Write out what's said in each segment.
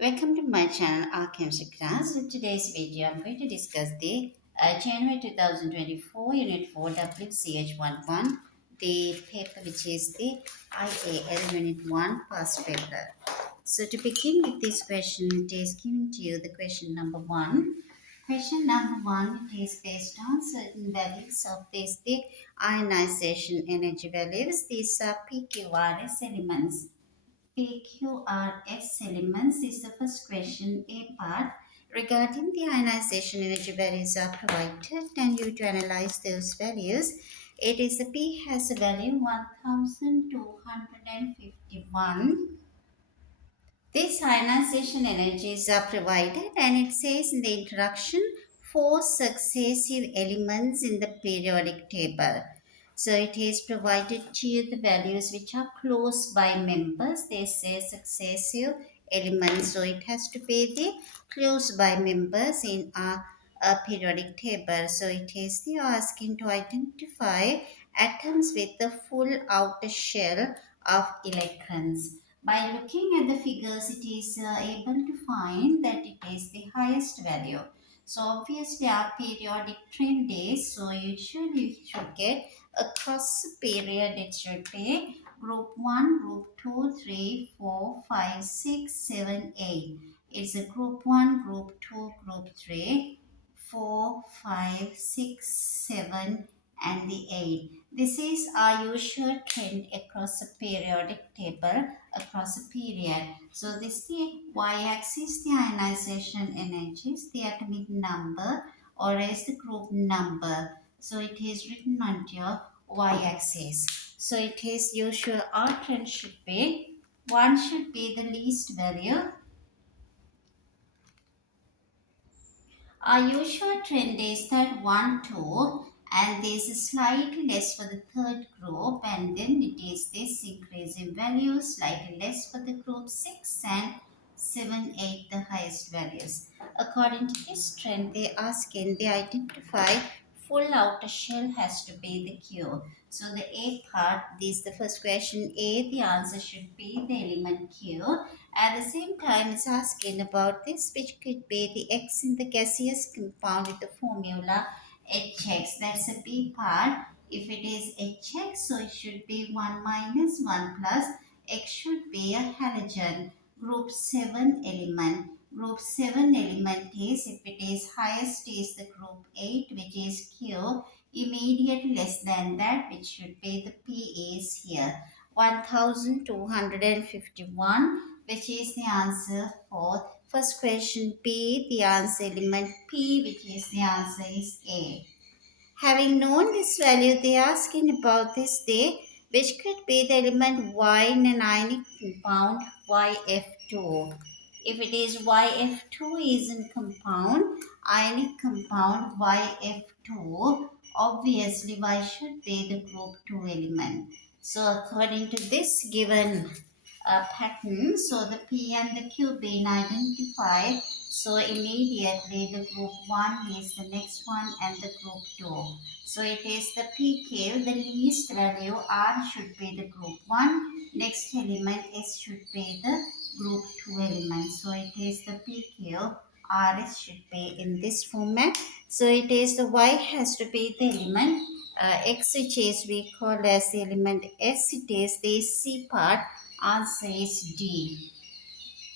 Welcome to my channel IAL Chemistry class. In today's video, I'm going to discuss the January 2024 Unit 4 WCH11, the paper which is the IAL Unit 1 past paper. So to begin with this question, it is given to you the question number 1. Question number 1, it is based on certain values of the ionization energy values. These are PQRS elements. PQRS elements is the first question, A part. Regarding the ionization energy values are provided and you to analyze those values. It is the P has a value 1251. These ionization energies are provided and it says in the introduction 4 successive elements in the periodic table. So it is provided to you the values which are close by members. They say successive elements. So it has to be the close by members in a periodic table. So it is the asking to identify atoms with the full outer shell of electrons. By looking at the figures, it is able to find that it is the highest value. So obviously our periodic trend is, so usually you should get across the period it should be group 1, group 2, 3, 4, 5, 6, 7, 8. It's a group 1, group 2, group 3, 4, 5, 6, 7 and the 8. This is our usual trend across a periodic table across a period. So this is the y-axis, the ionization energies, the atomic number or as the group number. So it is written on your y-axis. So it is usual our trend should be 1 should be the least value. Our usual trend is that 1, 2 and there is a slightly less for the third group and then it is this increase in value, slightly less for the group 6 and 7, 8 the highest values. According to this trend, they identify full outer shell has to be the Q. So the A part, this is the first question A, the answer should be the element Q. At the same time, it's asking about this, which could be the X in the gaseous compound with the formula HX. That's a B part. If it is HX, so it should be 1 minus 1 plus. X should be a halogen. Group 7 element. Group 7 element is, if it is highest is the group 8, which is Q. Immediately less than that, which should be the P is here. 1251, which is the answer for first question P, the answer element P, which is the answer is A. Having known this value, they are asking about this day, which could be the element Y in an ionic compound YF2. If it is YF2 is in compound, ionic compound YF2, obviously Y should be the group 2 element. So according to this given pattern, so the P and the Q being identified, so immediately the group 1 is the next one and the group 2. So it is the PQ, the least value, R should be the group 1, next element S should be the group 2 element. So it is the PQ, RS should be in this format. So it is the Y has to be the element, X which is we call as the element S, it is the C part, answer is D.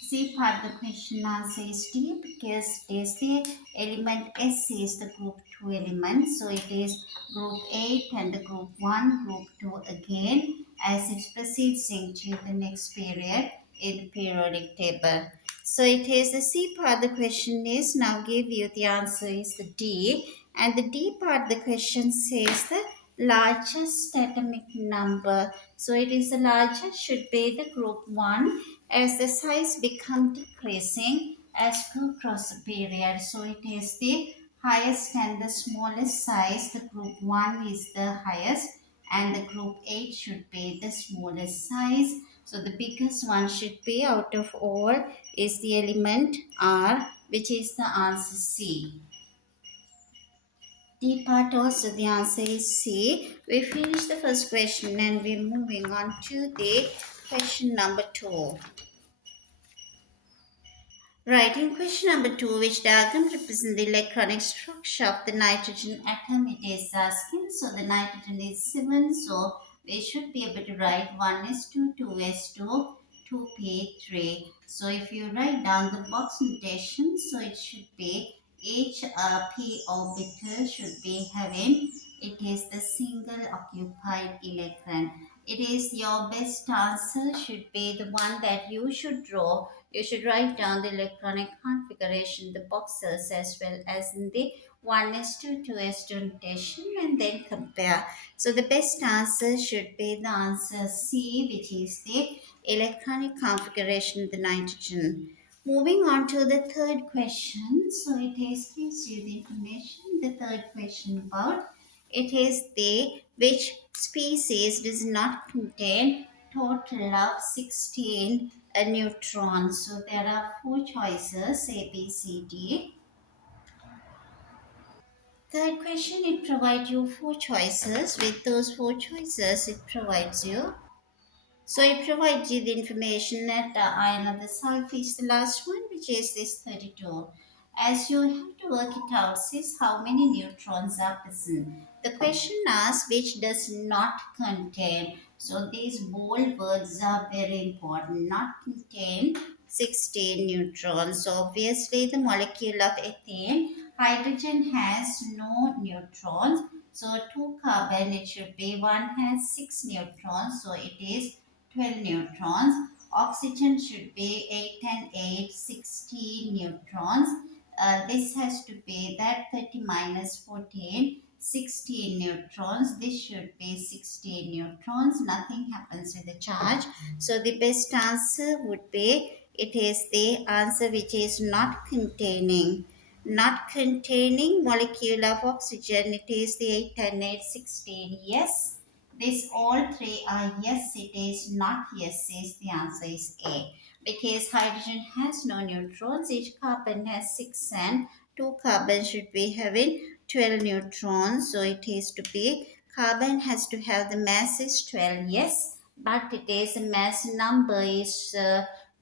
C part the question answer is D because it is the element S is the group 2 element. So it is group 8 and the group 1, group 2 again as it proceeds into the next period in the periodic table. So it is the C part the question is now give you the answer is the D, and the D part the question says the largest atomic number. So it is the largest should be the group 1 as the size become decreasing as go across the period. So it is the highest and the smallest size. The group 1 is the highest and the group 8 should be the smallest size. So the biggest one should be out of all is the element R, which is the answer C. D part also the answer is C. We finished the first question and we're moving on to the question number 2. Writing question number 2, which diagram represents the electronic structure of the nitrogen atom it is asking. So the nitrogen is 7, so we should be able to write 1s2, 2s2, 2p3. So if you write down the box notation, so it should be each p orbital should be having, it is the single occupied electron. It is your best answer should be the one that you should draw. You should write down the electronic configuration, the boxes, as well as in the 1s2, 2s2 notation, and then compare. So the best answer should be the answer C, which is the electronic configuration of the nitrogen. Moving on to the third question. So it is gives you the information. The third question about it is the which species does not contain total of 16 neutrons. So there are four choices A, B, C, D. Third question, it provides you four choices. With those four choices, it provides you. So it provides you the information that ion of the sulfur is the last one, which is this 32. As you have to work it out, says how many neutrons are present. The question asks which does not contain. So these bold words are very important. Not contain 16 neutrons. So obviously the molecule of ethane, hydrogen has no neutrons. So 2 carbon, it should be, one has 6 neutrons. So it is 12 neutrons. Oxygen should be 8 and 8, 16 neutrons. This has to be that 30 minus 14, 16 neutrons. This should be 16 neutrons. Nothing happens with the charge. So the best answer would be, it is the answer which is not containing. Not containing molecule of oxygen, it is the 8 and 8, 16. Yes. These all three are yes, it is not yes, is the answer is A. Because hydrogen has no neutrons, each carbon has 6 and 2 carbons should be having 12 neutrons. So it is to be, carbon has to have the mass is 12, yes, but it is the mass number is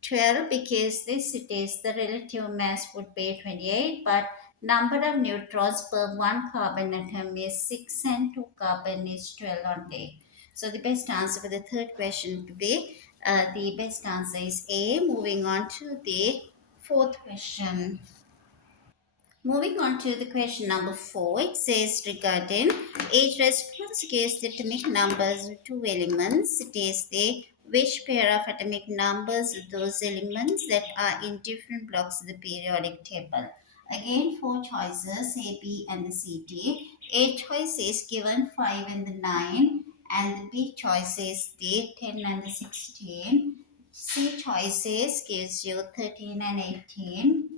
12 because this it is the relative mass would be 28, but number of neutrons per one carbon atom is 6 and 2 carbon is 12 only. So the best answer for the third question to be, the best answer is A. Moving on to the fourth question. Moving on to the question number 4, it says regarding each response gives the atomic numbers of two elements. It is the which pair of atomic numbers of those elements that are in different blocks of the periodic table. Again, four choices A, B, and the C, D. A choice is given 5 and the 9, and the B choice is the 10 and the 16. C choices gives you 13 and 18,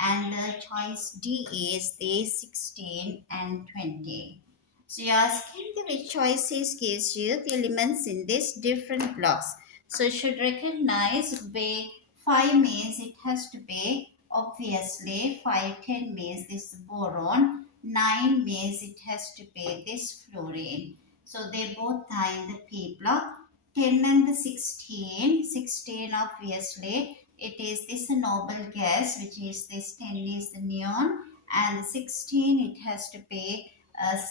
and the choice D is the 16 and 20. So you're asking the which choices gives you the elements in these different blocks. So you should recognize by 5 means it has to be obviously 5, 10 means this boron, 9 means it has to be this fluorine. So they both are in the P block. 10 and the 16, 16 obviously it is this noble gas, which is this 10 is the neon, and 16 it has to be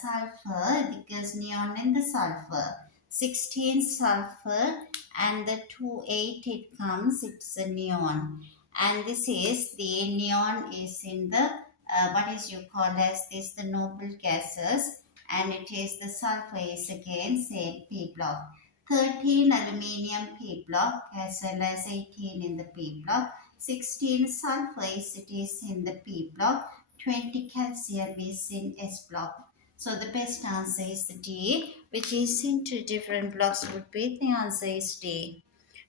sulfur because neon and the sulfur. 16 sulfur, and the 2 8 it comes, it's a neon. And this is the neon is in the what is you call as this the noble gases, and it is the sulfur is again same P block. 13 aluminium P block as well as 18 in the P block. 16 sulfur is it is in the P block. 20 calcium is in S block. So the best answer is the D, which is in two different blocks would be the answer is D.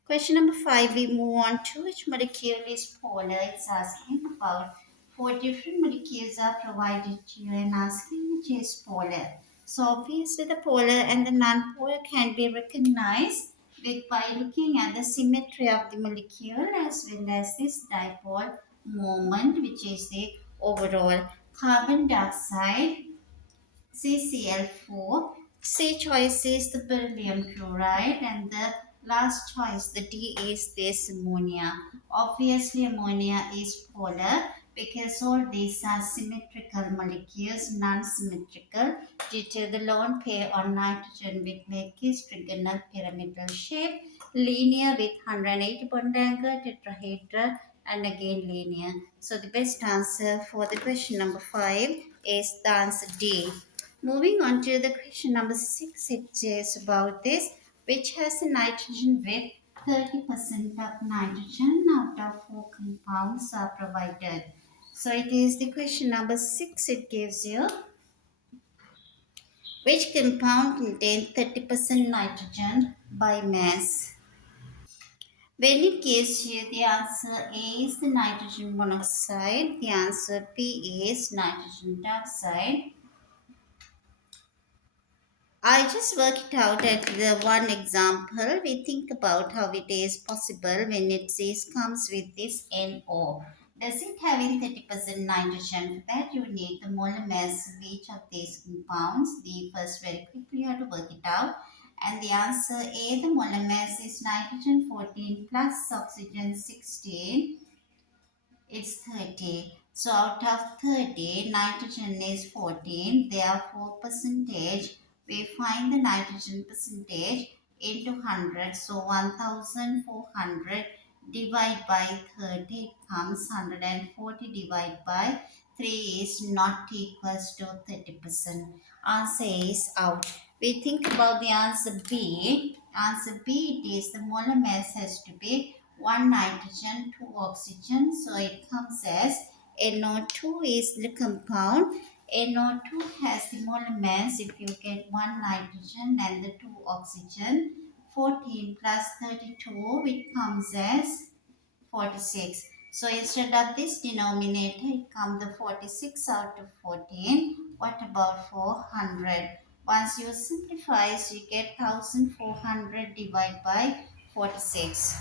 Question number 5, we move on to which molecule is polar. It's asking about four different molecules are provided to you and asking which is polar. So obviously the polar and the non-polar can be recognized with by looking at the symmetry of the molecule as well as this dipole moment, which is the overall carbon dioxide CCl4. C choice is the beryllium chloride, and the Last choice, the D is this ammonia. Obviously, ammonia is polar because all these are symmetrical molecules, non-symmetrical due to the lone pair on nitrogen which make its trigonal pyramidal shape, linear with 180 bond angle, tetrahedral, and again linear. So the best answer for the question number 5 is the answer D. Moving on to the question number 6, it says about this, which has a nitrogen with 30% of nitrogen out of 4 compounds are provided. So it is the question number 6, it gives you which compound contains 30% nitrogen by mass. When it gives you the answer A is the nitrogen monoxide, the answer B is nitrogen dioxide. I just work it out at the one example. We think about how it is possible when it says comes with this NO. Does it having 30% nitrogen? For that you need the molar mass of each of these compounds. The first very quickly you have to work it out. And the answer A, the molar mass is nitrogen 14 plus oxygen 16. It's 30. So out of 30, nitrogen is 14. Therefore, percentage, we find the nitrogen percentage into 100. So 1400 divided by 30 comes 140 divided by 3 is not equals to 30%. Answer is out. We think about the answer B. Answer B, it is the molar mass has to be 1 nitrogen, 2 oxygen. So it comes as NO2 is the compound. NO2 has the molar mass, if you get 1 nitrogen and the 2 oxygen, 14 plus 32, which comes as 46. So instead of this denominator, it comes the 46 out of 14. What about 400? Once you simplify, so you get 1400 divided by 46.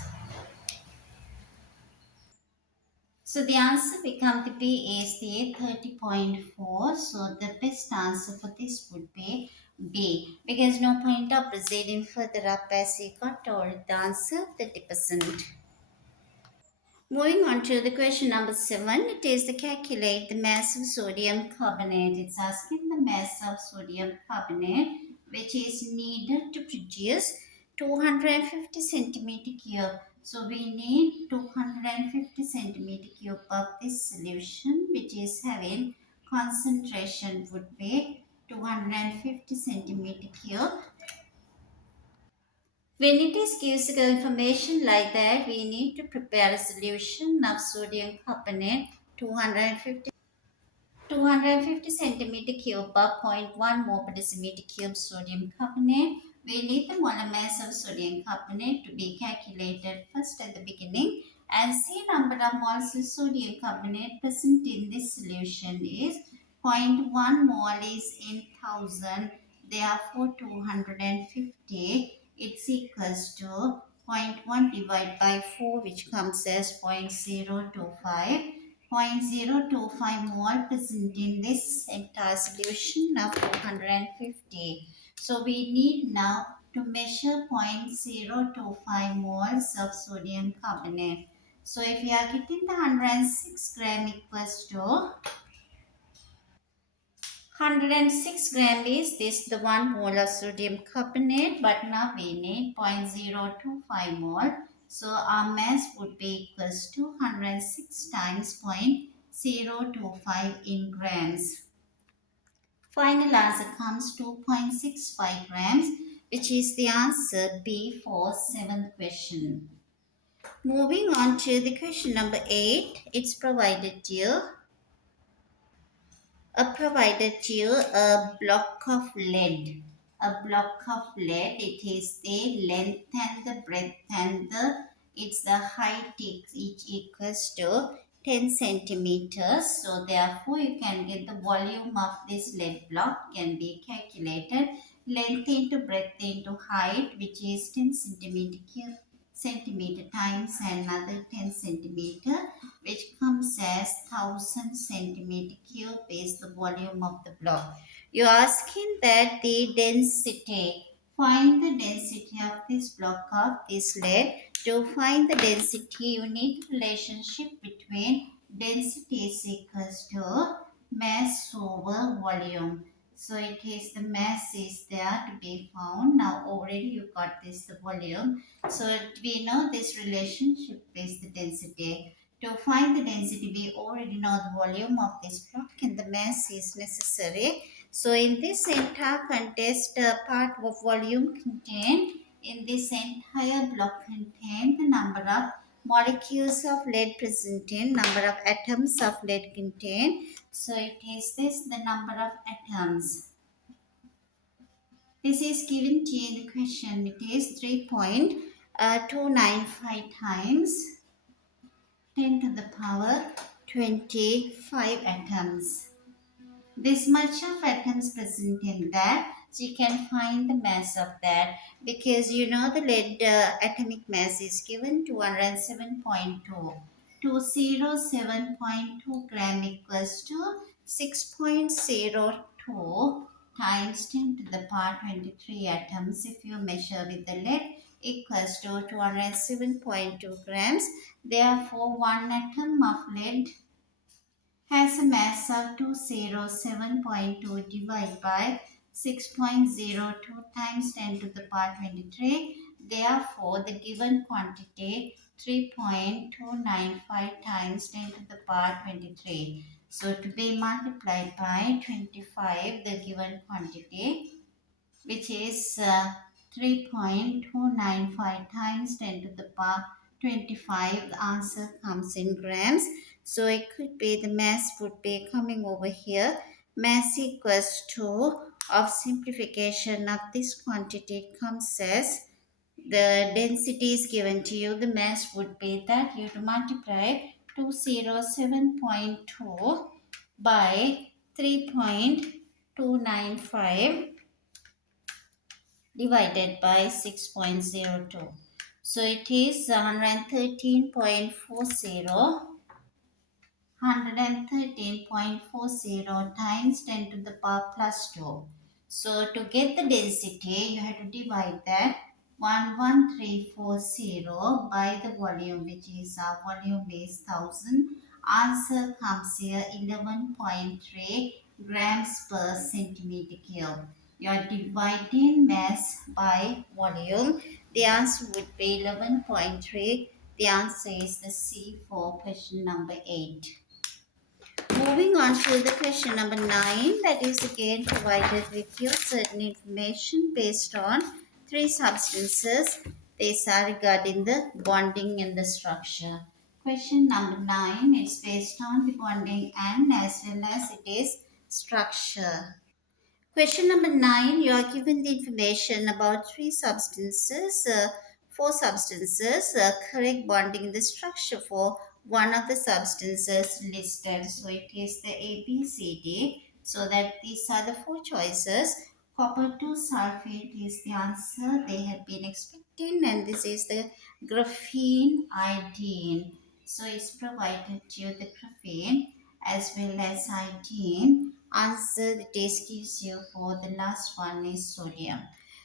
So the answer becomes the B is the 30.4. So the best answer for this would be B, because no point of proceeding further up as we got told the answer 30%. Moving on to the question number 7, it is to calculate the mass of sodium carbonate. It's asking the mass of sodium carbonate which is needed to produce 250 centimeter cube. So we need 250 centimeter cube of this solution which is having concentration would be 250 centimeter cube. When it is gives the information like that, we need to prepare a solution of sodium carbonate 250 centimeter cube of 0.1 mole per decimeter cube sodium carbonate. We need the molar mass of sodium carbonate to be calculated first at the beginning, and see number of moles of sodium carbonate present in this solution is 0.1 mole is in 1000, therefore 250, it's equals to zero point 0.1 divided by 4, which comes as 0.025. 0.025 mole present in this entire solution of 450. So we need now to measure 0.025 moles of sodium carbonate. So if we are getting the 106 gram equals to 106 gram is this the 1 mole of sodium carbonate, but now we need 0.025 mole. So our mass would be equals to 106 times 0.025 in grams. Final answer comes 2.65 grams, which is the answer B for 7th question. Moving on to the question number 8, it's provided here. Provided you a block of lead. A block of lead, it is the length and the breadth and it's the height each equals to 10 centimeters. So therefore you can get the volume of this lead block can be calculated. Length into breadth into height, which is 10 centimeter times another 10 centimeter, which comes as 1000 centimeter cube is the volume of the block. You're asking that the density Find the density of this block of this lead. To find the density, you need relationship between density is equals to mass over volume. So it is the mass is there to be found. Now already you got this the volume. So we know this relationship is the density. To find the density, we already know the volume of this block and the mass is necessary. So in this entire contest, part of volume contained in this entire block contain the number of molecules of lead present in, number of atoms of lead contained. So it is this the number of atoms. This is given to you in the question. It is 3.295 times 10 to the power 25 atoms. This much of atoms present in that, so you can find the mass of that, because you know the lead atomic mass is given 207.2. 207.2 gram equals to 6.02 times 10 to the power 23 atoms. If you measure with the lead equals to 207.2 grams, therefore one atom of lead has a mass of 207.2 divided by 6.02 times 10 to the power 23. Therefore, the given quantity 3.295 times 10 to the power 23. So, to be multiplied by 25, the given quantity, which is 3.295 times 10 to the power 25. The answer comes in grams. So it could be the mass would be coming over here. Mass equals to, of simplification of this quantity comes as, the density is given to you. The mass would be that you have to multiply 207.2 by 3.295 divided by 6.02. So it is 113.40 times 10 to the power plus 2. So to get the density, you have to divide that 11340 by the volume, which is our volume is 1000. Answer comes here 11.3 grams per centimeter cube. You are dividing mass by volume. The answer would be 11.3. The answer is the C for question number 8. Moving on to the question number 9, that is again provided with you certain information based on 3 substances. These are regarding the bonding and the structure. Question number 9 is based on the bonding and as well as it is structure. Question number 9, you are given the information about 3 substances, 4 substances, correct bonding in the structure for one of the substances listed. So it is the A, B, C, D. So that these are the 4 choices. Copper 2 sulfate is the answer they have been expecting, and this is the graphene iodine. So it's provided to you the graphene as well as iodine. Answer the test gives you for the last one is sodium.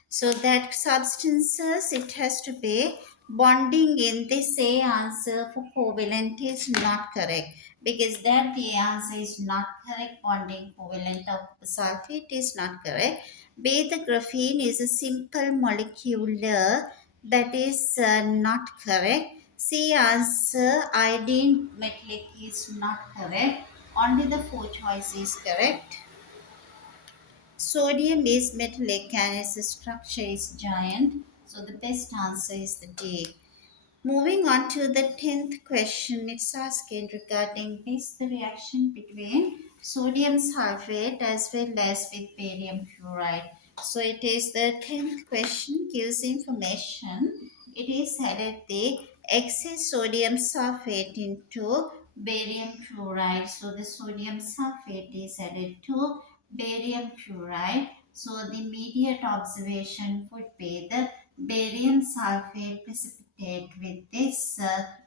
So that substances, it has to be bonding in this A answer for covalent is not correct, because that the answer is not correct. Bonding covalent of sulfate is not correct. B, the graphene is a simple molecular, that is not correct. C answer iodine metallic is not correct. Only the 4 choice is correct. Sodium is metallic and its structure is giant. So the best answer is the D. Moving on to the 10th question, it's asking regarding this the reaction between sodium sulfate as well as with barium fluoride. So it is the 10th question, gives information. It is added the excess sodium sulfate into barium fluoride. So the sodium sulfate is added to barium fluoride. So the immediate observation would be the barium sulfate precipitate with this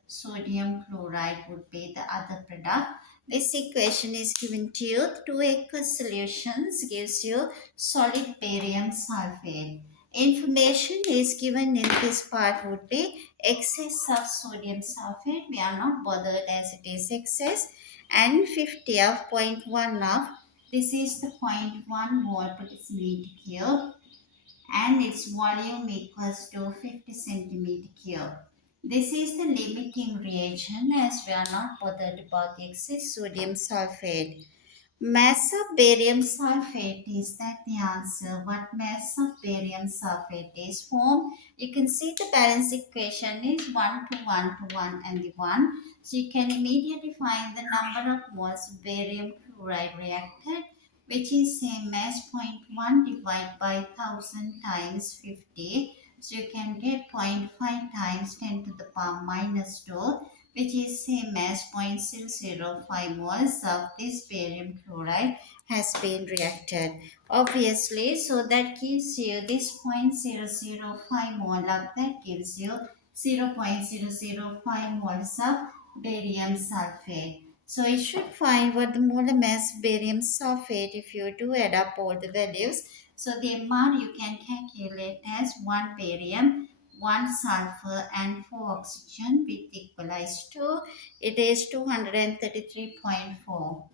sodium chloride would be the other product. This equation is given to you. 2 aqueous solutions gives you solid barium sulfate. information is given in this part would be excess of sodium sulfate. We are not bothered as it is excess. And 50 of 0.1 of, this is the 0.1 mole per deciliter cube, and its volume equals to 50 centimeter cube. This is the limiting reagent as we are not bothered about the excess sodium sulfate. Mass of barium sulfate, is that the answer? What mass of barium sulfate is formed? You can see the balance equation is 1 to 1 to 1 and the 1. So you can immediately find the number of moles of barium chloride reacted, which is same as 0.1 divided by 1000 times 50. So you can get 0.5 times 10 to the power minus 2, which is same as 0.005 moles of this barium chloride has been reacted. Obviously, so that gives you this 0.005 mole of that gives you 0.005 moles of barium sulfate. So you should find what the molar mass of barium sulfate if you do add up all the values. So the amount you can calculate as 1 barium, 1 sulfur and 4 oxygen with equalized to, it is 233.4.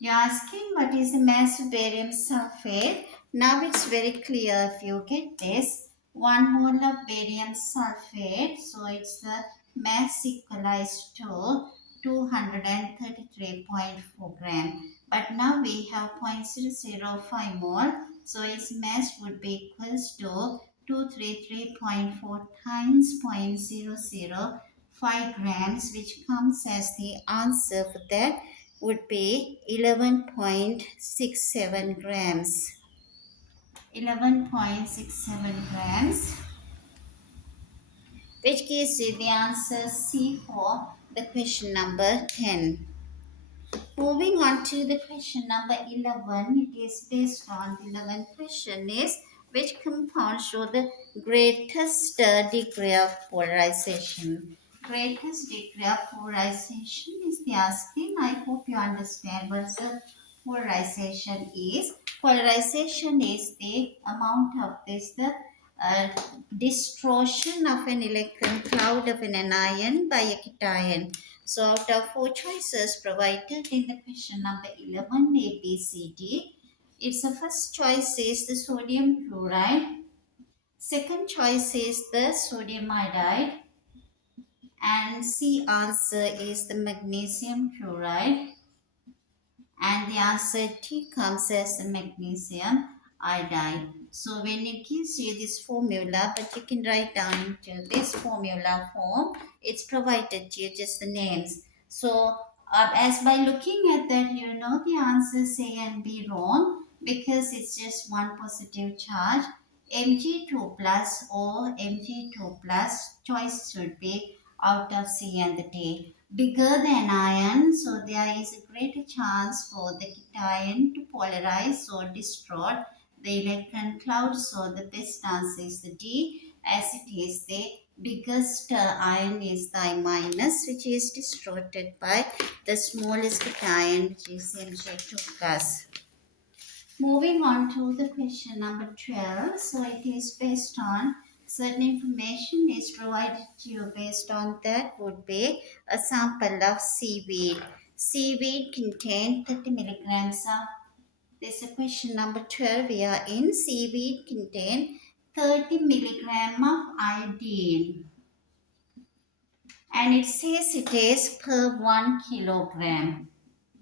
You're asking what is the mass of barium sulfate. Now it's very clear if you get this. 1 mole of barium sulfate, so it's the mass equalized to 233.4 gram. But now we have 0.005 mole, so its mass would be equals to 233.4 times 0.005 grams, which comes as the answer for that would be 11.67 grams. 11.67 grams, which gives you the answer C for the question number 10. Moving on to the question number 11, it is based on the 11th question is, which compound show the greatest degree of polarization? Greatest degree of polarization is the asking. I hope you understand what the polarization is. Polarization is the amount of this, the uh, distortion of an electron cloud of an anion by a cation. So out of 4 choices provided in the question number 11, A, B, C, D, its the first choice is the sodium chloride, second choice is the sodium iodide, and C answer is the magnesium chloride, and the answer T comes as the magnesium iodide. So when it gives you this formula, but you can write down into this formula form, it's provided to you just the names. So as by looking at that, you know the answers A and B wrong because it's just one positive charge. Mg2 plus or Mg2 plus, choice should be out of C and the D. Bigger than iron, so there is a greater chance for the cation to polarize or distort the electron cloud. So the best answer is the D, as it is the biggest ion is the I minus, which is distorted by the smallest cation, which is Mg2 plus. Moving on to the question number 12. So it is based on certain information is provided to you. Based on that would be a sample of seaweed. Seaweed contain 30 milligrams of, this is question number 12 we are in. Seaweed contain 30 milligram of iodine, and it says it is per 1 kilogram.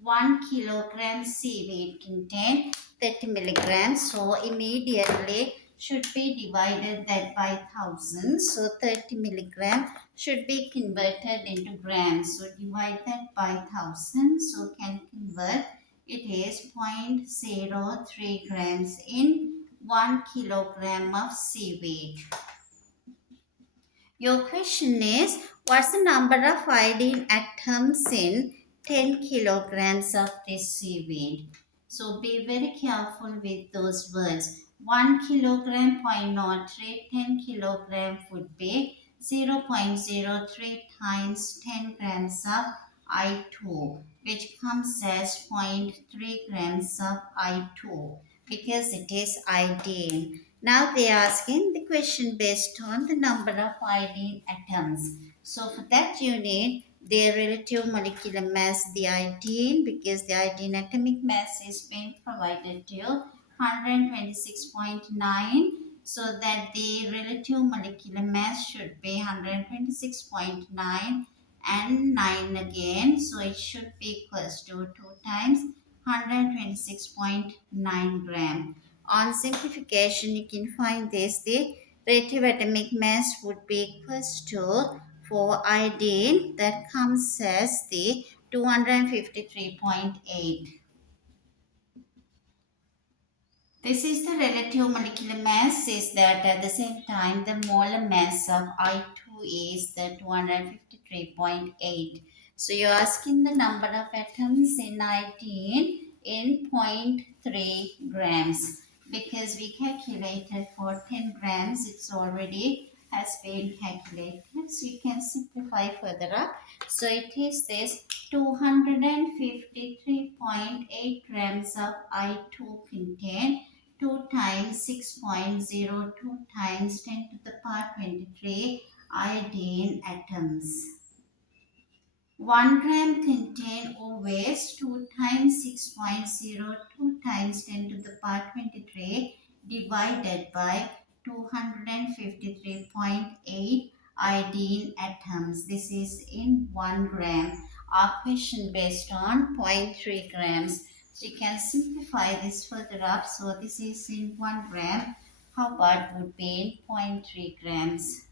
1 kilogram seaweed contain 30 milligrams, so immediately should be divided that by 1000. So 30 milligram should be converted into grams. So divide that by 1000. So can convert, it is 0.03 grams in 1 kilogram of seaweed. Your question is, what's the number of iodine atoms in 10 kilograms of this seaweed? So be very careful with those words. 1 kilogram, 0.03, 10 kilogram would be 0.03 times 10 grams of I2, which comes as 0.3 grams of I2 because it is iodine. Now they are asking the question based on the number of iodine atoms. So for that you need their relative molecular mass, the iodine, because the iodine atomic mass is being provided to 126.9. So that the relative molecular mass should be 126.9 and 9 again. So it should be equals to 2 times 126.9 gram. On simplification, you can find this. The relative atomic mass would be equals to, for iodine, that comes as the 253.8. This is the relative molecular mass, is that at the same time the molar mass of I2 is the 253.8. So you're asking the number of atoms in iodine in zero point 0.3 grams, because we calculated for 10 grams, it's already has been calculated. So you can simplify further up. So it is this 253.8 grams of I2 contain 2 times 6.02 times 10 to the power 23 iodine atoms. 1 gram contain always 2 times 6.02 times 10 to the power 23 divided by 253.8 iodine atoms. This is in 1 gram. Our question based on zero point 0.3 grams. So you can simplify this further up. So this is in 1 gram. How about would be in zero point 0.3 grams?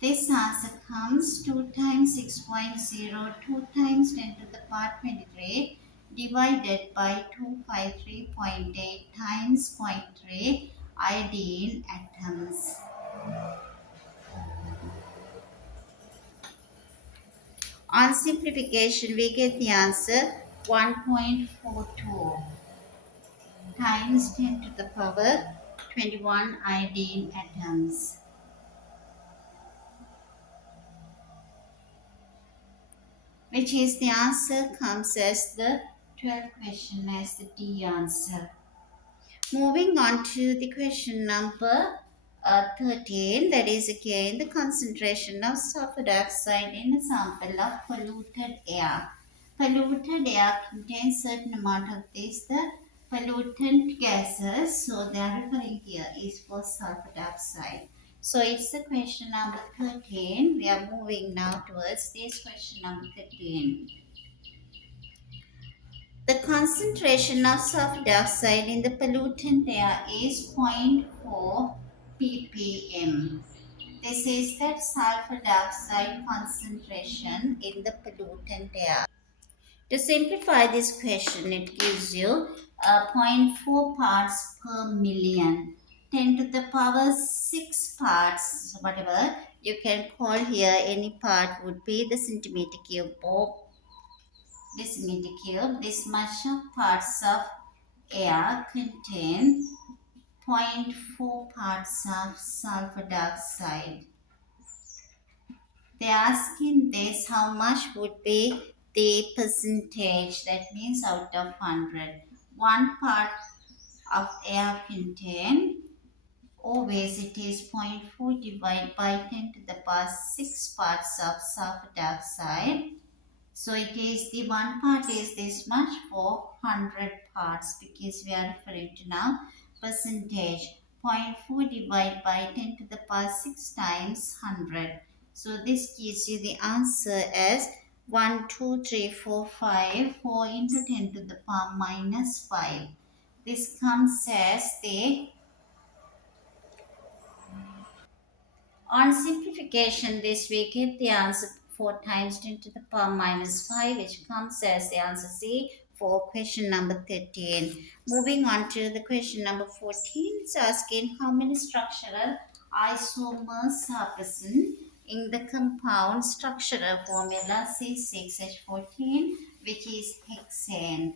This answer comes 2 times 6.02 times 10 to the power 23 divided by 253.8 times zero point 0.3 iodine atoms. On simplification, we get the answer 1.42 times 10 to the power 21 iodine atoms, which is the answer comes as the 12th question as the D answer. Moving on to the question number 13, that is again the concentration of sulfur dioxide in a sample of polluted air. Polluted air contains certain amount of these, the pollutant gases, so they are referring here is for sulfur dioxide. So it's the question number 13. We are moving now towards this question number 13. The concentration of sulfur dioxide in the pollutant air is zero point 0.4 ppm. This is the sulfur dioxide concentration in the pollutant air. To simplify this question, it gives you zero point 0.4 parts per million. 10 to the power 6 parts, whatever you can call here, any part would be the centimeter cube or decimeter cube. This much of parts of air contain zero point 0.4 parts of sulfur dioxide. They are asking this, how much would be the percentage, that means out of 100. 1 part of air contain, always it is zero point 0.4 divided by 10 to the power 6 parts of sulfur dioxide. So it is the 1 part is this much for 100 parts, because we are referring to now percentage. Zero point 0.4 divided by 10 to the power 6 times 100. So this gives you the answer as 1, 2, 3, 4, 5. 4 into 10 to the power minus 5. This comes as the, on simplification, this we get the answer 4 times 10 to the power minus 5, which comes as the answer C for question number 13. Moving on to the question number 14, it's asking how many structural isomers are present in the compound structural formula C6H14, which is hexane.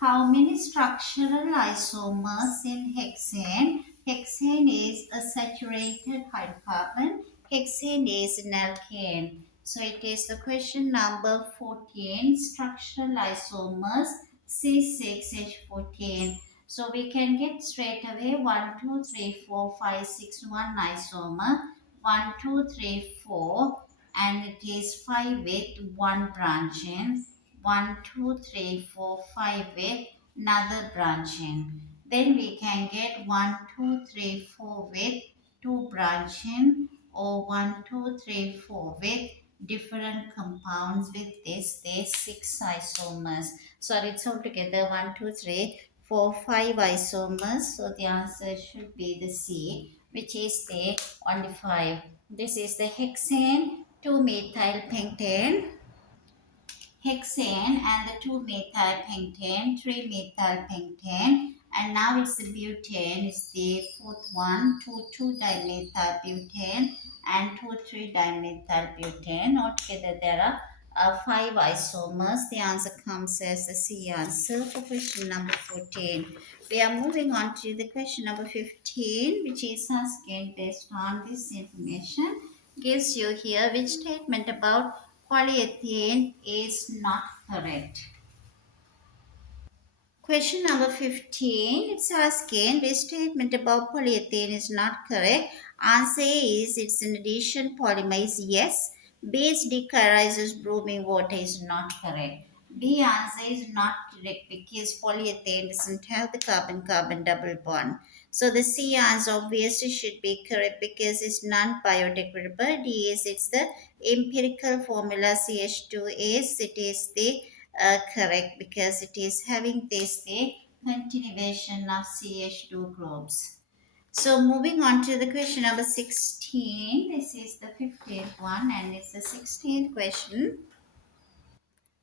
How many structural isomers in hexane? Hexane is a saturated hydrocarbon. Hexane is an alkane. So it is the question number 14, structural isomers C6H14. So we can get straight away 1, 2, 3, 4, 5, 6, 1 isomer, 1, 2, 3, 4, and it is 5 with 1 branching, 1, 2, 3, 4, 5 with another branching. Then we can get 1, 2, 3, 4 with 2 branching, or 1, 2, 3, 4 with different compounds with this 6 isomers. So it's altogether 1, 2, 3, 4, 5 isomers. So the answer should be the C, which is the only 5. This is the hexane 2-methyl pentane, hexane, and the 2-methyl pentane, 3-methyl pentane, and now it's the butane, is the fourth one, 2,2-dimethyl butane and 2,3-dimethyl butane. Altogether there are 5 isomers. The answer comes as the C answer for question number 14. We are moving on to the question number 15, which is asking based on this information. Gives you here which statement about polyethylene is not correct. Question number 15, it's asking which statement about polyethylene is not correct. Answer A is it's an addition polymer is yes. B is decarizes bromine water is not correct. B answer is not correct because polyethylene doesn't have the carbon-carbon double bond. So the C answer obviously should be correct because it's non-biodegradable. D is it's the empirical formula CH2S. It is the correct because it is having this the continuation of CH2 groups. So moving on to the question number 16. This is the 15th one and it's the 16th question.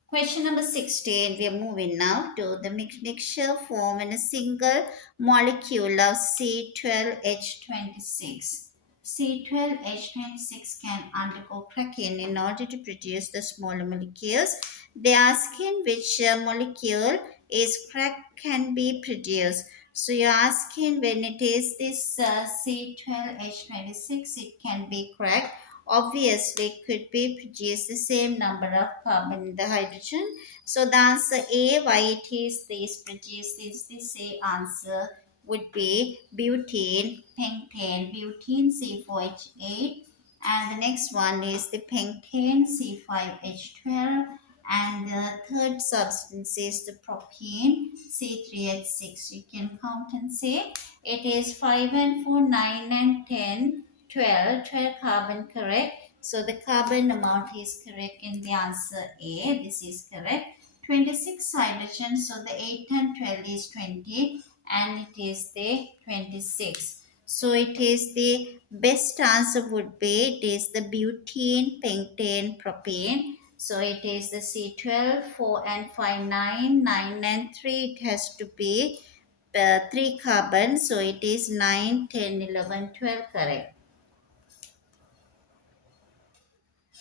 Question number 16, we are moving now to the mixture form in a single molecule of C12H26. C12H26 can undergo cracking in order to produce the smaller molecules. They are asking which molecule is cracked can be produced. So you're asking when it is this C12H26, it can be cracked. Obviously it could be produce the same number of carbon in the hydrogen. So the answer A, why it is this produce this A answer would be butane, pentane, butene C4H8, and the next one is the pentane C5H12, and the third substance is the propene C3H6. You can count and say it is 5 and 4, 9 and 10, 12, 12 carbon correct. So the carbon amount is correct in the answer A. This is correct. 26 hydrogen. So the 8 and 12 is 20 and it is the 26. So it is the best answer would be it is the butene, pentane, propane. So it is the C12, 4 and 5, 9, 9 and 3. It has to be 3 carbon. So it is 9, 10, 11, 12 correct.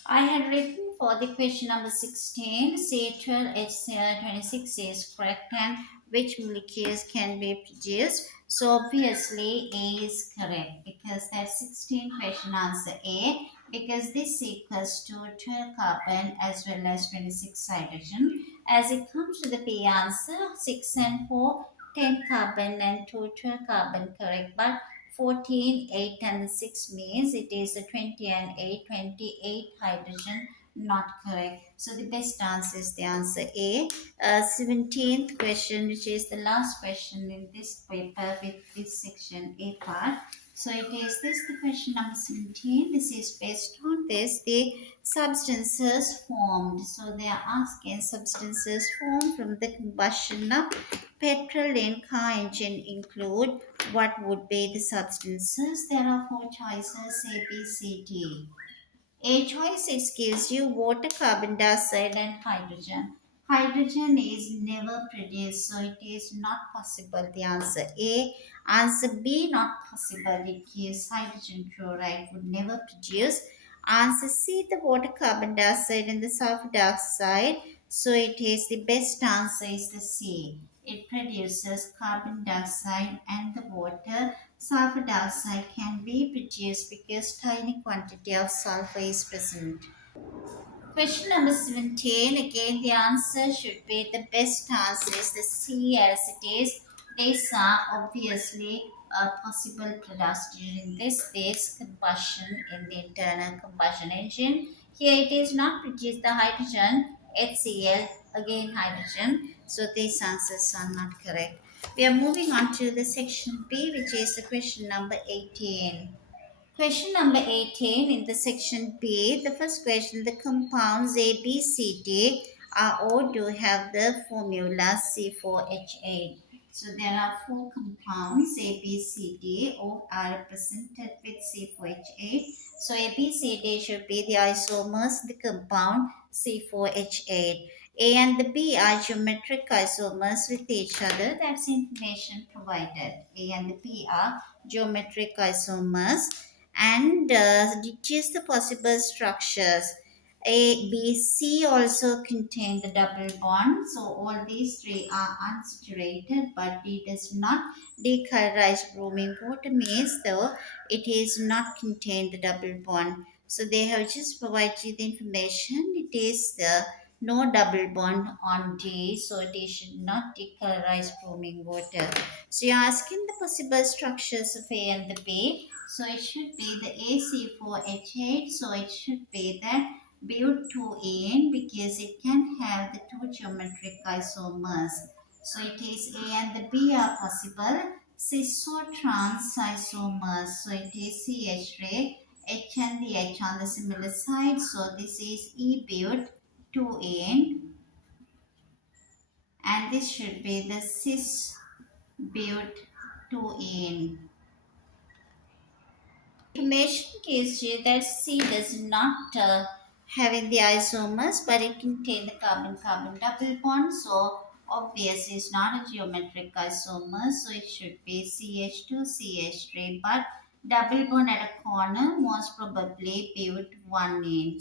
I had written for the question number 16, C12H26 is correct and which molecules can be produced. So obviously A is correct because that 16 question answer A, because this equals to 12 carbon as well as 26 hydrogen. As it comes to the B answer, 6 and 4, 10 carbon and 2, 12 carbon correct, but 14, 8 and 6 means it is a 20 and 8, 28 hydrogen, not correct. So the best answer is the answer A. 17th question, which is the last question in this paper with this section A part. So it is this the question number 17. This is based on this the substances formed. So they are asking substances formed from the combustion of petrol in car engine include what would be the substances? There are 4 choices A, B, C, D. A choice it gives you water, carbon dioxide, and hydrogen. Hydrogen is never produced, so it is not possible. The answer A. Answer B, not possible. It gives hydrogen chloride would never produce. Answer C, the water, carbon dioxide, and the sulfur dioxide. So it is the best answer is the C. It produces carbon dioxide and the water. Sulfur dioxide can be produced because tiny quantity of sulfur is present. Question number 17. Again, the answer should be the best answer is the C as it is These are obviously possible products during this combustion in the internal combustion engine. Here it is not produced the hydrogen, HCl, again hydrogen. So these answers are not correct. We are moving on to the section B, which is the question number 18. Question number 18 in the section B, the first question, the compounds A, B, C, D are all do have the formula C4H8. So there are four compounds A, B, C, D, all are represented with C4H8. So A, B, C, D should be the isomers, the compound C4H8. A and the B are geometric isomers with each other. That's information provided. A and the B are geometric isomers and choose the possible structures. A, B, C also contain the double bond. So all these three are unsaturated, but it does not decolorize bromine water means though it is not contain the double bond. So they have just provided you the information. It is the no double bond on D, so it should not decolorize bromine water. So you're asking the possible structures of A and the B. So it should be the AC4H8. So it should be that but2En because it can have the two geometric isomers. So it is A and the B are possible. Cis-trans isomers. So it is CH3, H and the H on the similar side. So this is E-but2En and this should be the cis-but2En. Information gives you that C does not have in the isomers, but it contains the carbon-carbon double bond. So obviously it's not a geometric isomer, so it should be CH2, CH3, but double bond at a corner, most probably but one in.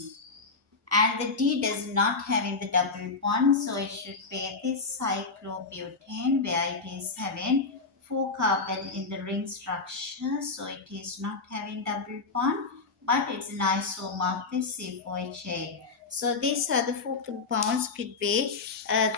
And the D does not have in the double bond, so it should be this cyclobutane where it is having four carbon in the ring structure, so it is not having double bond, but it's an isomer of this C4H8. So these are the four compounds could be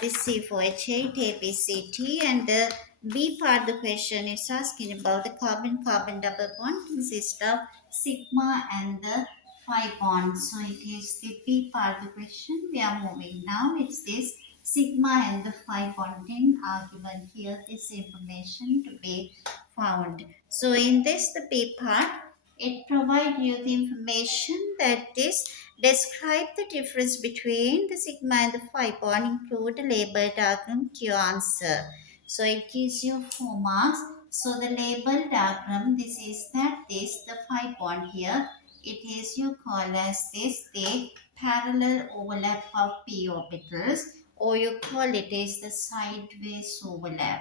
this C4H8, ABCT, and the B part of the question is asking about the carbon-carbon double bond consists of sigma and the phi bond. So it is the B part of the question. We are moving now. It's this sigma and the phi bonding are given here. This information to be found. So in this, the B part, it provides you the information that is describe the difference between the sigma and the phi bond. Include a label diagram to your answer. So it gives you 4 marks. So the label diagram, this is that this the phi bond here. It is you call as this the parallel overlap of p orbitals, or you call it as the sideways overlap.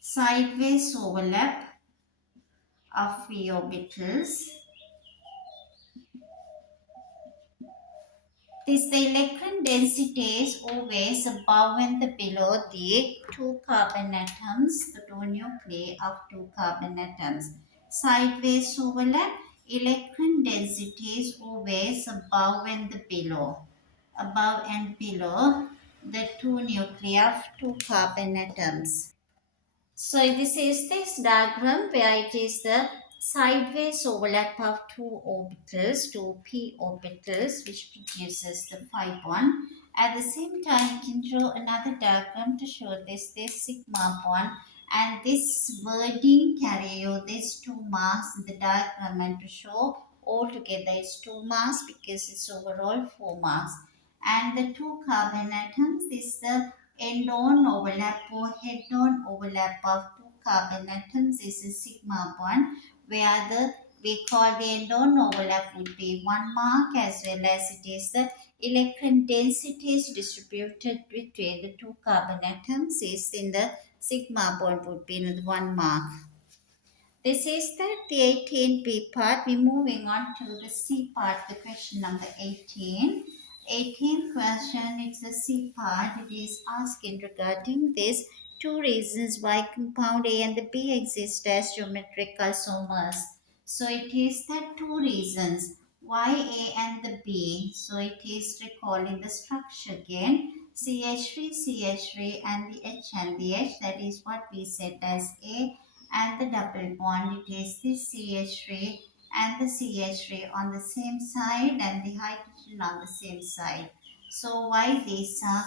Sideways overlap of p orbitals. This the electron density is always above and below the two carbon atoms, the two nuclei of two carbon atoms. Sideways overlap, electron density is always above and below. Above and below the two nuclei of two carbon atoms. So this is this diagram where it is the sideways overlap of two orbitals, two p orbitals, which produces the phi bond. At the same time, you can draw another diagram to show this sigma bond, and this wording carry you these 2 marks in the diagram, and to show altogether it's 2 marks because it's overall 4 marks. And the two carbon atoms, this is the end-on overlap or head-on overlap of two carbon atoms is a sigma bond, where we call the end-on overlap would be 1 mark, as well as it is the electron density is distributed between the two carbon atoms is in the sigma bond would be in 1 mark. This is the 18B part. We're moving on to the C part, the question number 18. 18th question, it's the C part. It is asking regarding this two reasons why compound A and the B exist as geometric isomers. So it is that two reasons why A and the B. So it is recalling the structure again. CH3, CH3 and the H and the H, that is what we said as A, and the double bond, it is this CH3 and the CH3 on the same side and the hydrogen on the same side. So why these are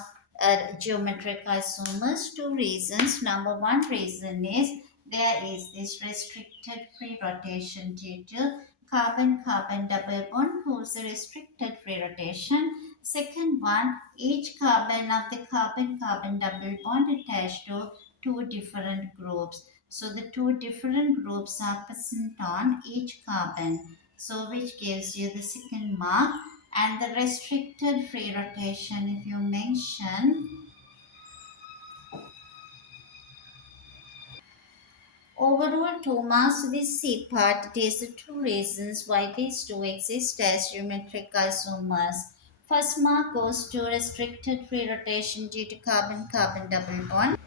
geometric isomers? Two reasons. Number one reason is there is this restricted free rotation due to carbon-carbon double bond whose restricted free rotation. Second one, each carbon of the carbon-carbon double bond attached to two different groups. So the two different groups are present on each carbon. So which gives you the second mark. And the restricted free rotation, if you mention overall 2 marks to this C part, it is the two reasons why these two exist as geometric isomers. First mark goes to restricted free rotation due to carbon-carbon double bond.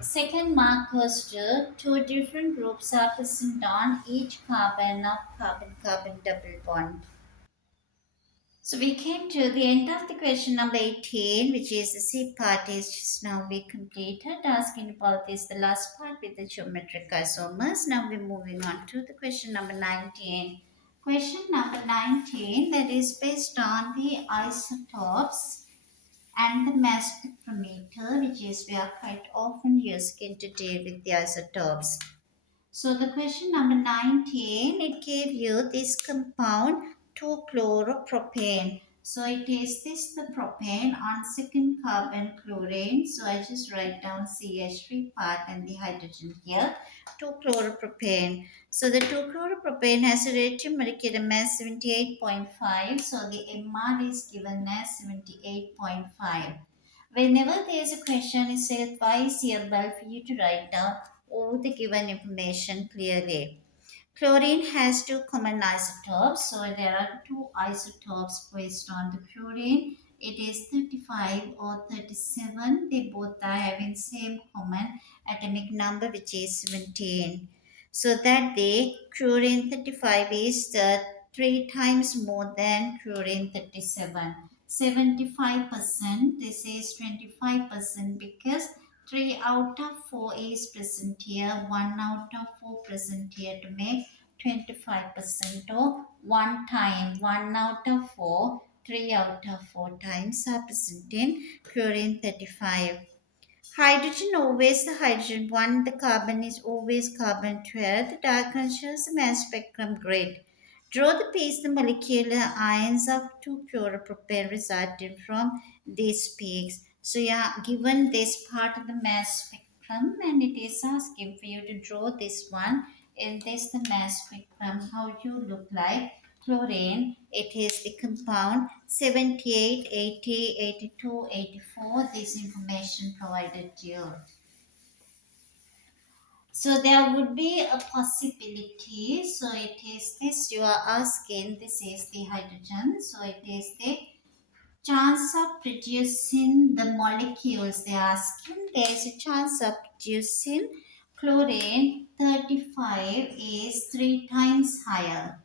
Second mark goes to two different groups are present on each carbon of carbon-carbon double bond. So we came to the end of the question number 18, which is the C part is just now we completed. Asking about this, the last part with the geometric isomers. Now we're moving on to the question number 19. Question number 19, that is based on the isotopes and the mass spectrometer, which is we are quite often using today with the isotopes. So the question number 19, it gave you this compound 2-chloropropane. So it is this the propane on second carbon chlorine. So I just write down CH3 part and the hydrogen here. 2-chloropropane. So the 2-chloropropane has a relative molecular mass 78.5. So the MR is given as 78.5. Whenever there is a question, it's advisable for you to write down all the given information clearly. Chlorine has two common isotopes, so there are two isotopes based on the chlorine. It is 35 or 37. They both are having same common atomic number, which is 17. So that the chlorine 35 is three times more than chlorine 37. 75%, this is 25% because 3 out of 4 is present here, 1 out of 4 present here to make 25% or 1 time, 1 out of 4, 3 out of 4 times are present in chlorine 35. Hydrogen always the hydrogen 1, the carbon is always carbon 12, the diagram shows the mass spectrum grid. Draw the piece the molecular ions of 2-chloropropane resulting from these peaks. So you are given this part of the mass spectrum and it is asking for you to draw this one in this the mass spectrum, how you look like. Chlorine, it is the compound 78, 80, 82, 84. This information provided to you. So there would be a possibility. So it is this you are asking. This is the hydrogen. So it is the chance of producing the molecules they are asking. There is a chance of producing chlorine 35 is 3 times higher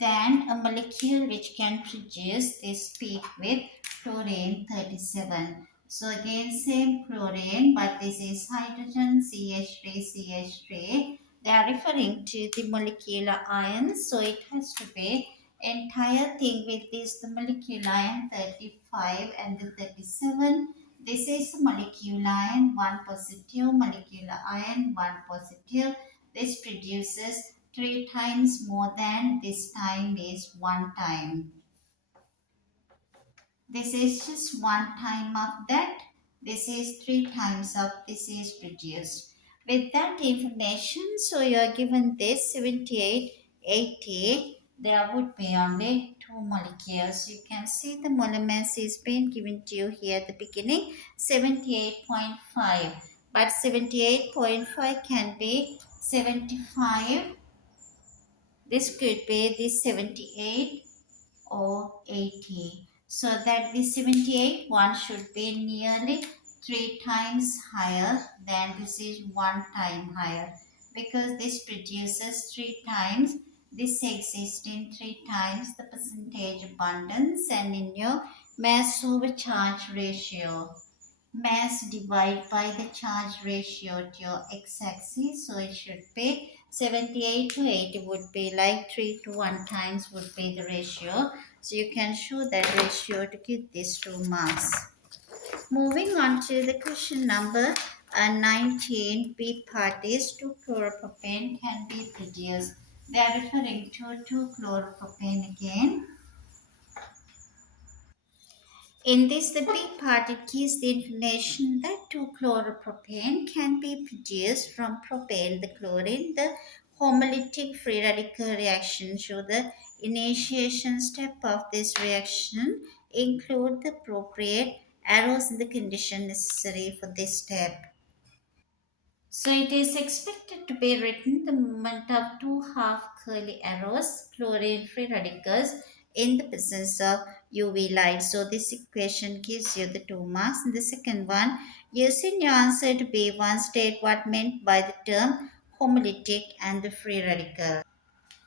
than a molecule which can produce this peak with chlorine 37. So again same chlorine, but this is hydrogen CH3 CH3. They are referring to the molecular ions, so it has to be entire thing with this the molecular ion 35 and the 37. This is the molecular ion 1 positive, molecular ion 1 positive. This produces 3 times more than this time is 1 time. This is just 1 time of that. This is 3 times of this is produced. With that information, so you are given this 78, 80. There would be only 2 molecules. You can see the molar mass is being given to you here at the beginning, 78.5. But 78.5 can be 75. This could be the 78 or 80. So that the 78 one should be nearly 3 times higher than this is 1 time higher. Because this produces 3 times, this exists in 3 times the percentage abundance, and in your Mass over charge ratio. Mass divided by the charge ratio to your x-axis. So it should be 78 to 80 would be like 3 to 1 times would be the ratio. So you can show that ratio to get these 2 marks. Moving on to the question number 19, B part is 2-chloropropane can be produced. They are referring to 2-chloropropane again. In this, the B part it gives the information that 2-chloropropane can be produced from propane, the chlorine, the homolytic free radical reaction. So the initiation step of this reaction include the appropriate arrows in the condition necessary for this step. So it is expected to be written the moment of two half curly arrows, chlorine free radicals in the presence of UV light. So this equation gives you the 2 marks. And the second one, using your answer to B1, state what meant by the term homolytic and the free radical.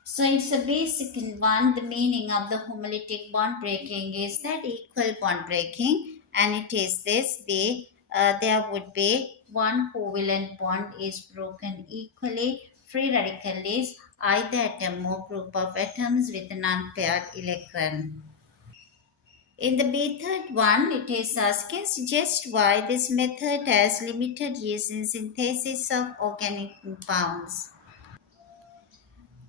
So it's a basic one. The meaning of the homolytic bond breaking is that equal bond breaking, and it is this: there would be one covalent bond is broken equally. Free radical is either atom or group of atoms with an unpaired electron. In the method one, it is asking suggest why this method has limited use in synthesis of organic compounds.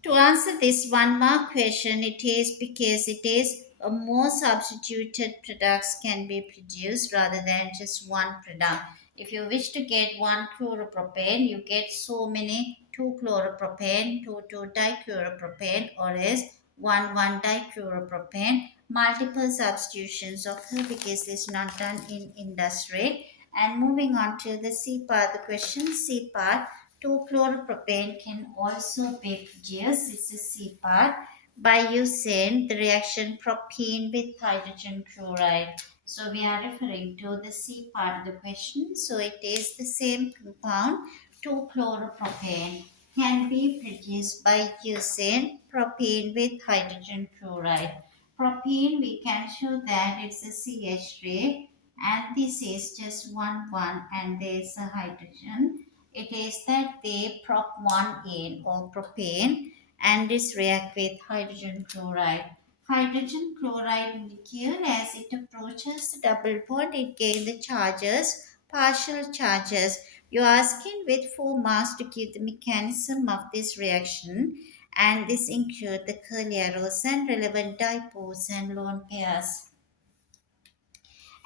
To answer this 1 mark question, it is because it is a more substituted products can be produced rather than just one product. If you wish to get 1-chloropropane, you get so many 2-chloropropane, 2,2-dichloropropane, or else 1,1-dichloropropane. Multiple substitutions occur because this is not done in industry. And moving on to the C part, the question C part. 2-chloropropane can also be produced, it's a C part, by using the reaction propene with hydrogen chloride. So we are referring to the C part of the question. So it is the same compound, 2-chloropropane, can be produced by using propene with hydrogen chloride. Propene, we can show that it's a CH3 and this is just 1 and there is a hydrogen. It is that they prop one in or propane and this react with hydrogen chloride. Hydrogen chloride molecule as it approaches the double bond it gains the charges, partial charges. You are asking with 4 marks to give the mechanism of this reaction and this include the curly arrows and relevant dipoles and lone pairs.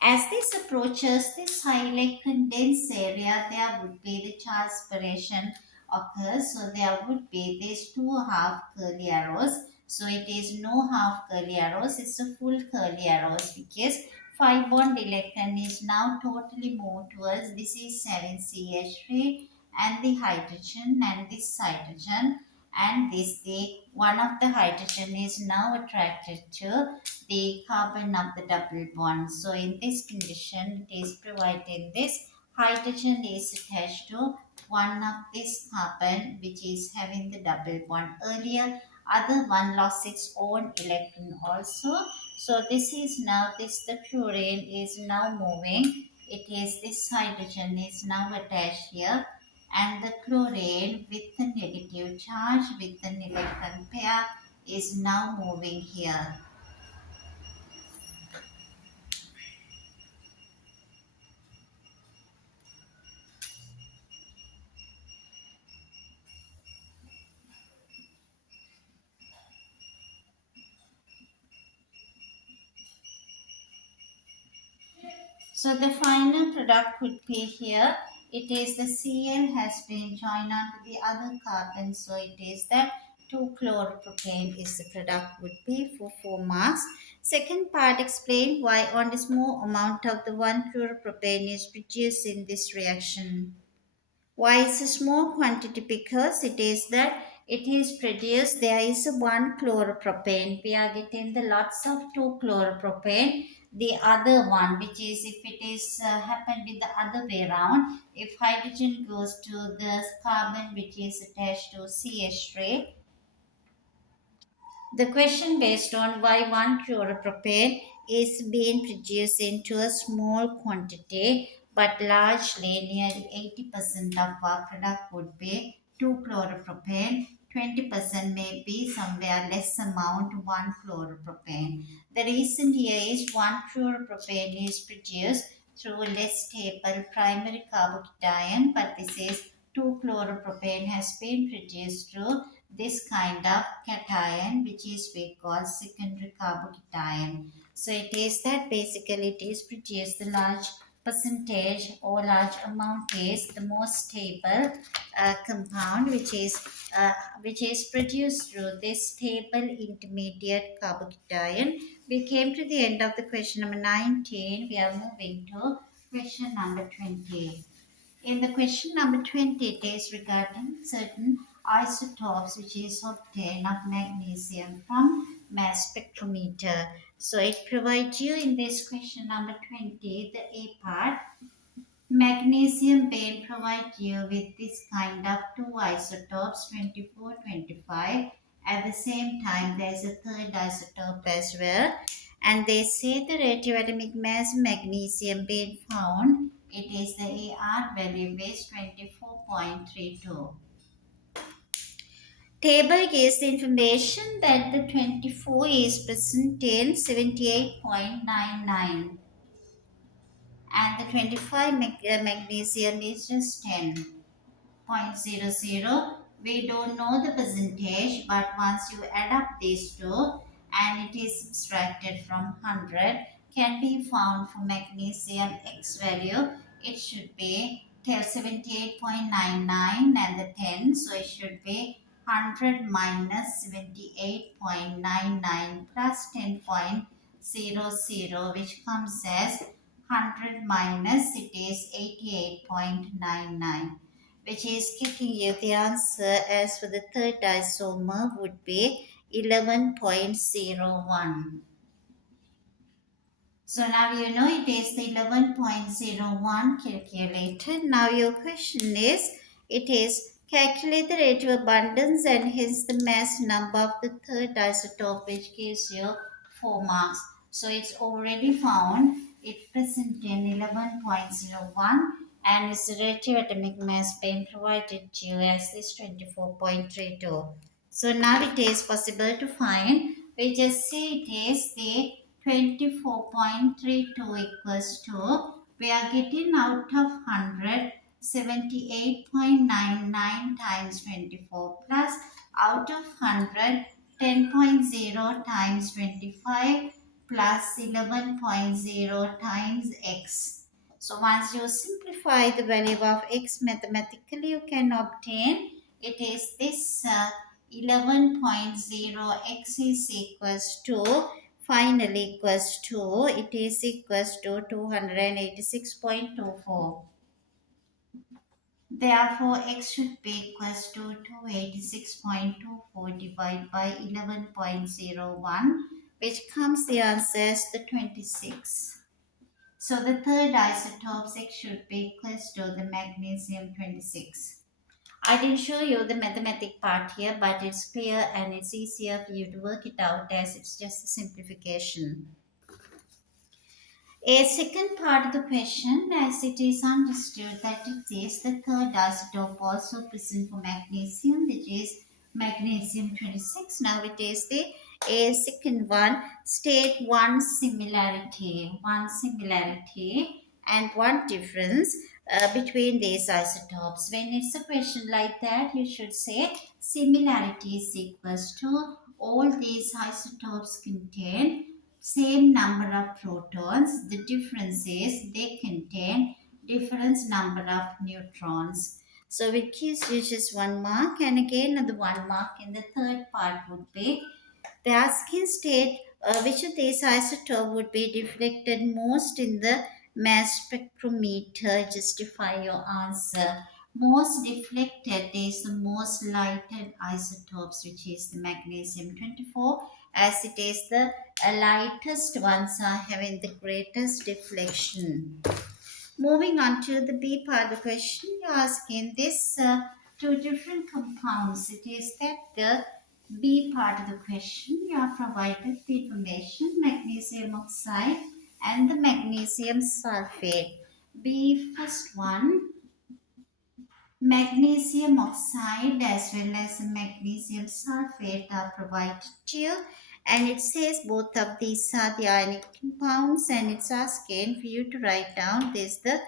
As this approaches this highly condensed area, there would be the charge separation occurs. So there would be these two half curly arrows. So it is no half curly arrows, it's a full curly arrows because 5 bond electron is now totally moved towards this is 7CH3 and the hydrogen and this hydrogen and this the one of the hydrogen is now attracted to the carbon of the double bond. So in this condition, it is provided this hydrogen is attached to one of this carbon which is having the double bond. Earlier, other one lost its own electron also. So this is now this the fluorine is now moving. It is this hydrogen is now attached here and the chlorine with the negative charge with an electron pair is now moving here. So the final product would be here. It is the Cl has been joined onto the other carbon. So it is that 2-chloropropane is the product would be for 4 marks. Second part explain why only small amount of the 1-chloropropane is produced in this reaction. Why it's a small quantity? Because it is that it is produced, there is a 1-chloropropane. We are getting the lots of 2-chloropropane. The other one, which is if it is happened with the other way around, if hydrogen goes to the carbon which is attached to CH3, the question based on why 1-chloropropane is being produced into a small quantity, but largely nearly 80% of our product would be 2-chloropropane. 20% may be somewhere less amount 1-chloropropane. The reason here is 1-chloropropane is produced through a less stable primary carbocation, but this is 2-chloropropane has been produced through this kind of cation, which is we call secondary carbocation. So it is that basically it is produced the large percentage or large amount is the most stable compound, which is produced through this stable intermediate carbocation. We came to the end of the question number 19. We are moving to question number 20. In the question number 20, it is regarding certain isotopes which is obtained of magnesium from mass spectrometer. So it provides you in this question number 20, the A part. Magnesium band provides you with this kind of two isotopes 24, 25. At the same time, there's a third isotope as well. And they say the radioatomic mass magnesium band found, it is the AR value is 24.32. Table gives the information that the 24 is present in 78.99 and the 25 magnesium is just 10.00. We don't know the percentage, but once you add up these two and it is subtracted from 100, can be found for magnesium X value. It should be 78.99 and the 10, so it should be 100 minus 78.99 plus 10.00, which comes as 100 minus it is 88.99, which is giving you the answer as for the third isomer would be 11.01. So now you know it is the 11.01 calculated. Now your question is, it is calculate the radio abundance and hence the mass number of the third isotope, which gives you 4 marks. So it's already found. It present in 11.01 and its radioatomic mass being provided to you as this 24.32. So now it is possible to find. We just see it is the 24.32 equals to, we are getting out of 100 78.99 times 24 plus out of 100 10.0 times 25 plus 11.0 times x. So once you simplify the value of x mathematically, you can obtain it is this 11.0 x is equals to, finally equals to, it is equals to 286.24. Therefore, x should be equals to 286.24 divided by 11.01, which comes the answer as the 26. So the third isotope x should be equals to the magnesium 26. I didn't show you the mathematic part here, but it's clear and it's easier for you to work it out as it's just a simplification. A second part of the question, as it is understood that it is the third isotope also present for magnesium, which is magnesium 26. Now it is the a second one, state one similarity and one difference between these isotopes. When it's a question like that, you should say similarity is equals to all these isotopes contain same number of protons. The difference is they contain different number of neutrons. So it gives you just 1 mark, and again another 1 mark in the third part would be the asking state which of these isotope would be deflected most in the mass spectrometer. Justify your answer. Most deflected is the most lighted isotopes, which is the magnesium 24, as it is the lightest ones are having the greatest deflection. Moving on to the B part of the question, you're asking this two different compounds. It is that the B part of the question, you are provided the information magnesium oxide and the magnesium sulfate. B first one, magnesium oxide as well as magnesium sulfate are provided here, and it says both of these are the ionic compounds, and it's asking for you to write down this the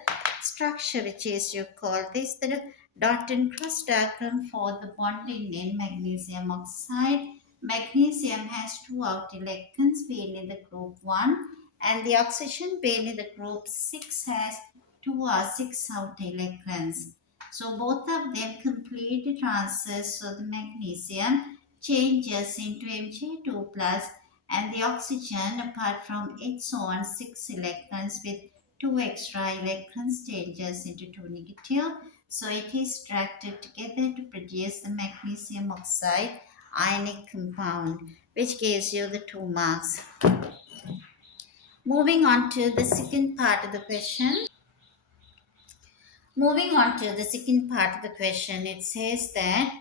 structure, which is you call this the dot and cross diagram for the bonding in magnesium oxide. Magnesium has two outer electrons being in the group 1, and the oxygen being in the group 6 has two or 6 outer electrons. So both of them complete the transfer, so the magnesium changes into Mg2 plus, and the oxygen, apart from its own 6 electrons with 2 extra electrons, changes into 2 negative. So it is attracted together to produce the magnesium oxide ionic compound, which gives you the 2 marks. Moving on to the second part of the question. Moving on to the second part of the question, it says that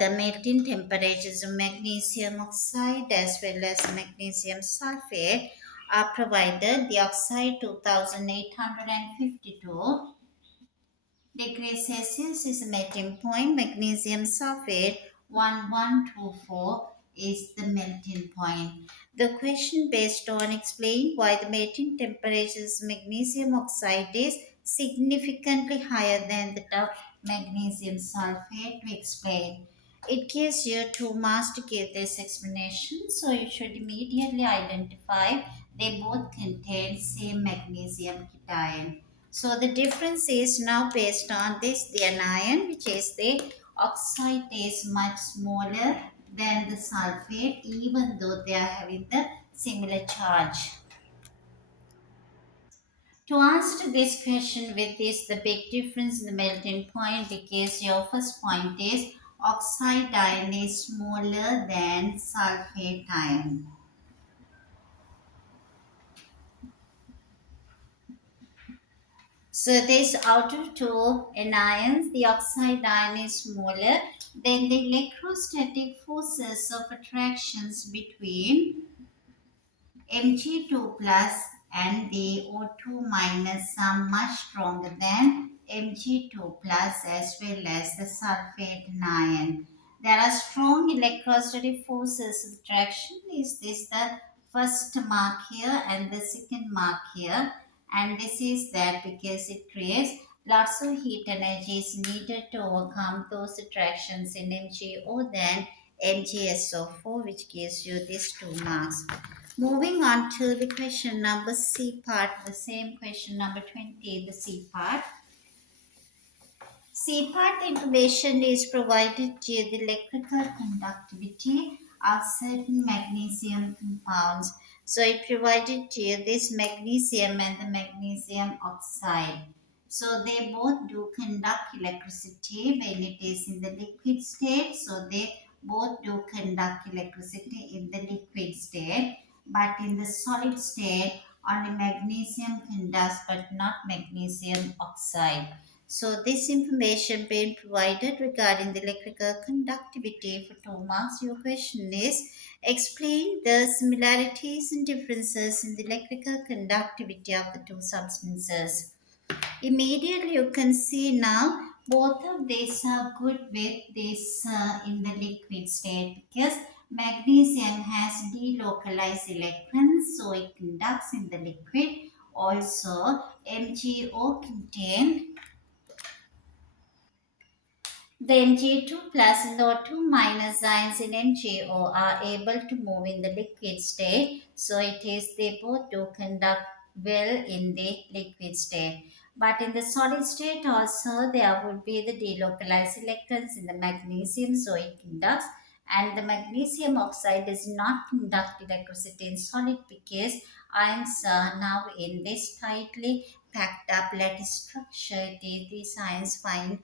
the melting temperatures of magnesium oxide as well as magnesium sulfate are provided. The oxide 2852 degrees Celsius is the melting point. Magnesium sulfate 1124 is the melting point. The question based on explain why the melting temperatures of magnesium oxide is significantly higher than that of magnesium sulfate to explain. It gives you 2 marks to give this explanation, so you should immediately identify they both contain same magnesium cation. So the difference is now based on this, the anion, which is the oxide is much smaller than the sulfate, even though they are having the similar charge. To answer this question with this, the big difference in the melting point, because your first point is oxide ion is smaller than sulfate ion. So this out of two anions, the oxide ion is smaller than the electrostatic forces of attractions between Mg2 plus and the O2 minus are much stronger than Mg2 plus as well as the sulfate ion. There are strong electrostatic forces of attraction. Is this the first mark here and the second mark here? And this is that because it creates lots of heat energy is needed to overcome those attractions in MgO than MgSO4, which gives you these 2 marks. Moving on to the question number C part, the same question number 20, the C part. C part information is provided to the electrical conductivity of certain magnesium compounds. So it provided to you this magnesium and the magnesium oxide. So they both do conduct electricity when it is in the liquid state. So they both do conduct electricity in the liquid state. But in the solid state, only magnesium conducts but not magnesium oxide. So this information being provided regarding the electrical conductivity for 2 marks. Your question is explain the similarities and differences in the electrical conductivity of the two substances. Immediately you can see now both of these are good with this in the liquid state because magnesium has delocalized electrons, so it conducts in the liquid. Also MgO contain the Mg2 plus and O2 minus ions in MgO are able to move in the liquid state. So it is they both do conduct well in the liquid state. But in the solid state also there would be the delocalized electrons in the magnesium, so it conducts. And the magnesium oxide does not conduct electricity in solid because ions are now in this tightly packed up lattice structure. These ions find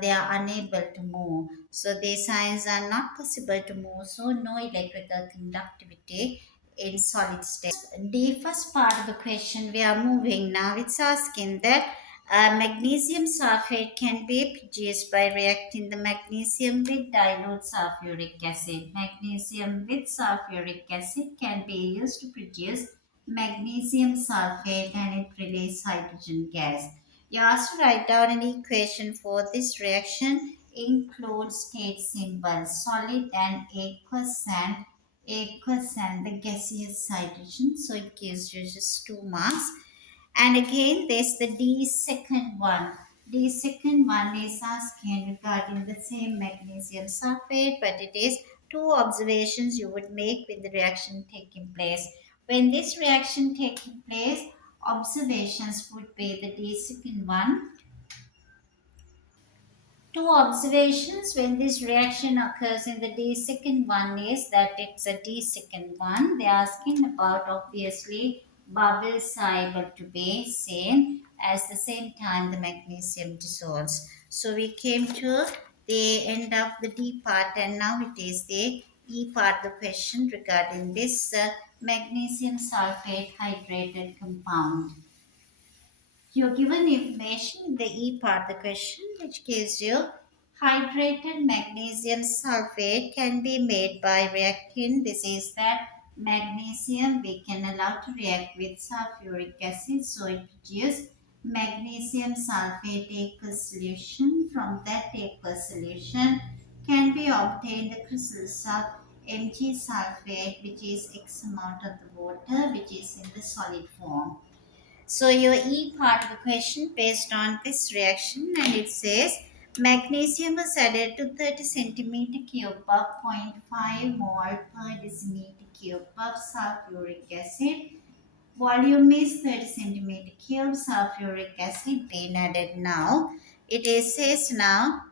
they are unable to move. So these ions are not possible to move, so no electrical conductivity in solid state. The first part of the question we are moving now, it's asking that Magnesium sulfate can be produced by reacting the magnesium with dilute sulfuric acid. Magnesium with sulfuric acid can be used to produce magnesium sulfate and it releases hydrogen gas. You also write down an equation for this reaction include state symbols solid and aqueous and the gaseous hydrogen. So it gives you just 2 marks. And again, there's the D second one. D second one is asking regarding the same magnesium sulfate, but it is two observations you would make with the reaction taking place. When this reaction taking place, observations would be the D second one. Two observations when this reaction occurs in the D second one is that it's a D second one. They're asking about obviously bubbles are able to be seen as the same time the magnesium dissolves. So we came to the end of the D part and now it is the E part of the question regarding this magnesium sulfate hydrated compound. You're given information in the E part of the question, which gives you hydrated magnesium sulfate can be made by reacting. This is that magnesium we can allow to react with sulfuric acid, so it produces magnesium sulfate aqueous solution. From that aqueous solution can be obtained the crystals of Mg sulfate, which is X amount of the water, which is in the solid form. So your E part of the question based on this reaction and it says magnesium was added to 30 centimeter cube of zero point 0.5 mole per decimeter cube of sulfuric acid. Volume is 30 centimeter cube sulfuric acid being added now. It is says now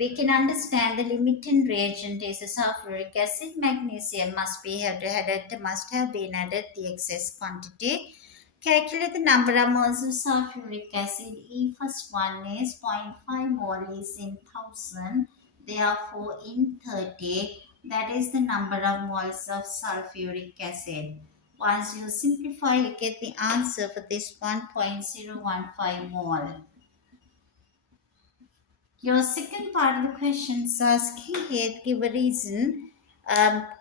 we can understand the limiting reagent is a sulfuric acid. Magnesium must have been added the excess quantity. Calculate the number of moles of sulfuric acid. E first one is zero point 0.5 mole is in 1000. Therefore, in 30, that is the number of moles of sulfuric acid. Once you simplify, you get the answer for this 1.015 mole. Your second part of the question is asking here, give a reason.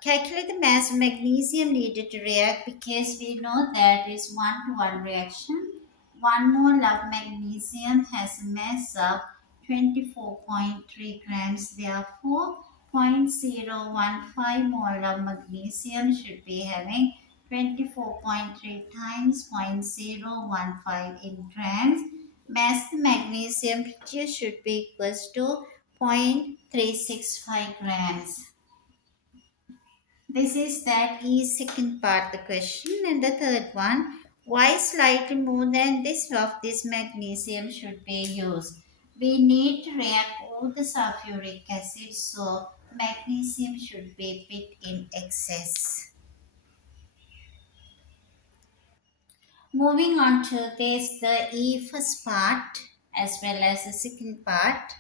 Calculate the mass of magnesium needed to react because we know that is one-to-one reaction. 1 mole of magnesium has a mass of 24.3 grams. Therefore, 0.015 mole of magnesium should be having 24.3 times 0.015 in grams. Mass the magnesium produced should be equals to 0.365 grams. This is that is second part of the question. And the third one, why slightly more than this of this magnesium should be used? We need to react all the sulfuric acid, so magnesium should be bit in excess. Moving on to this, the E first part as well as the second part.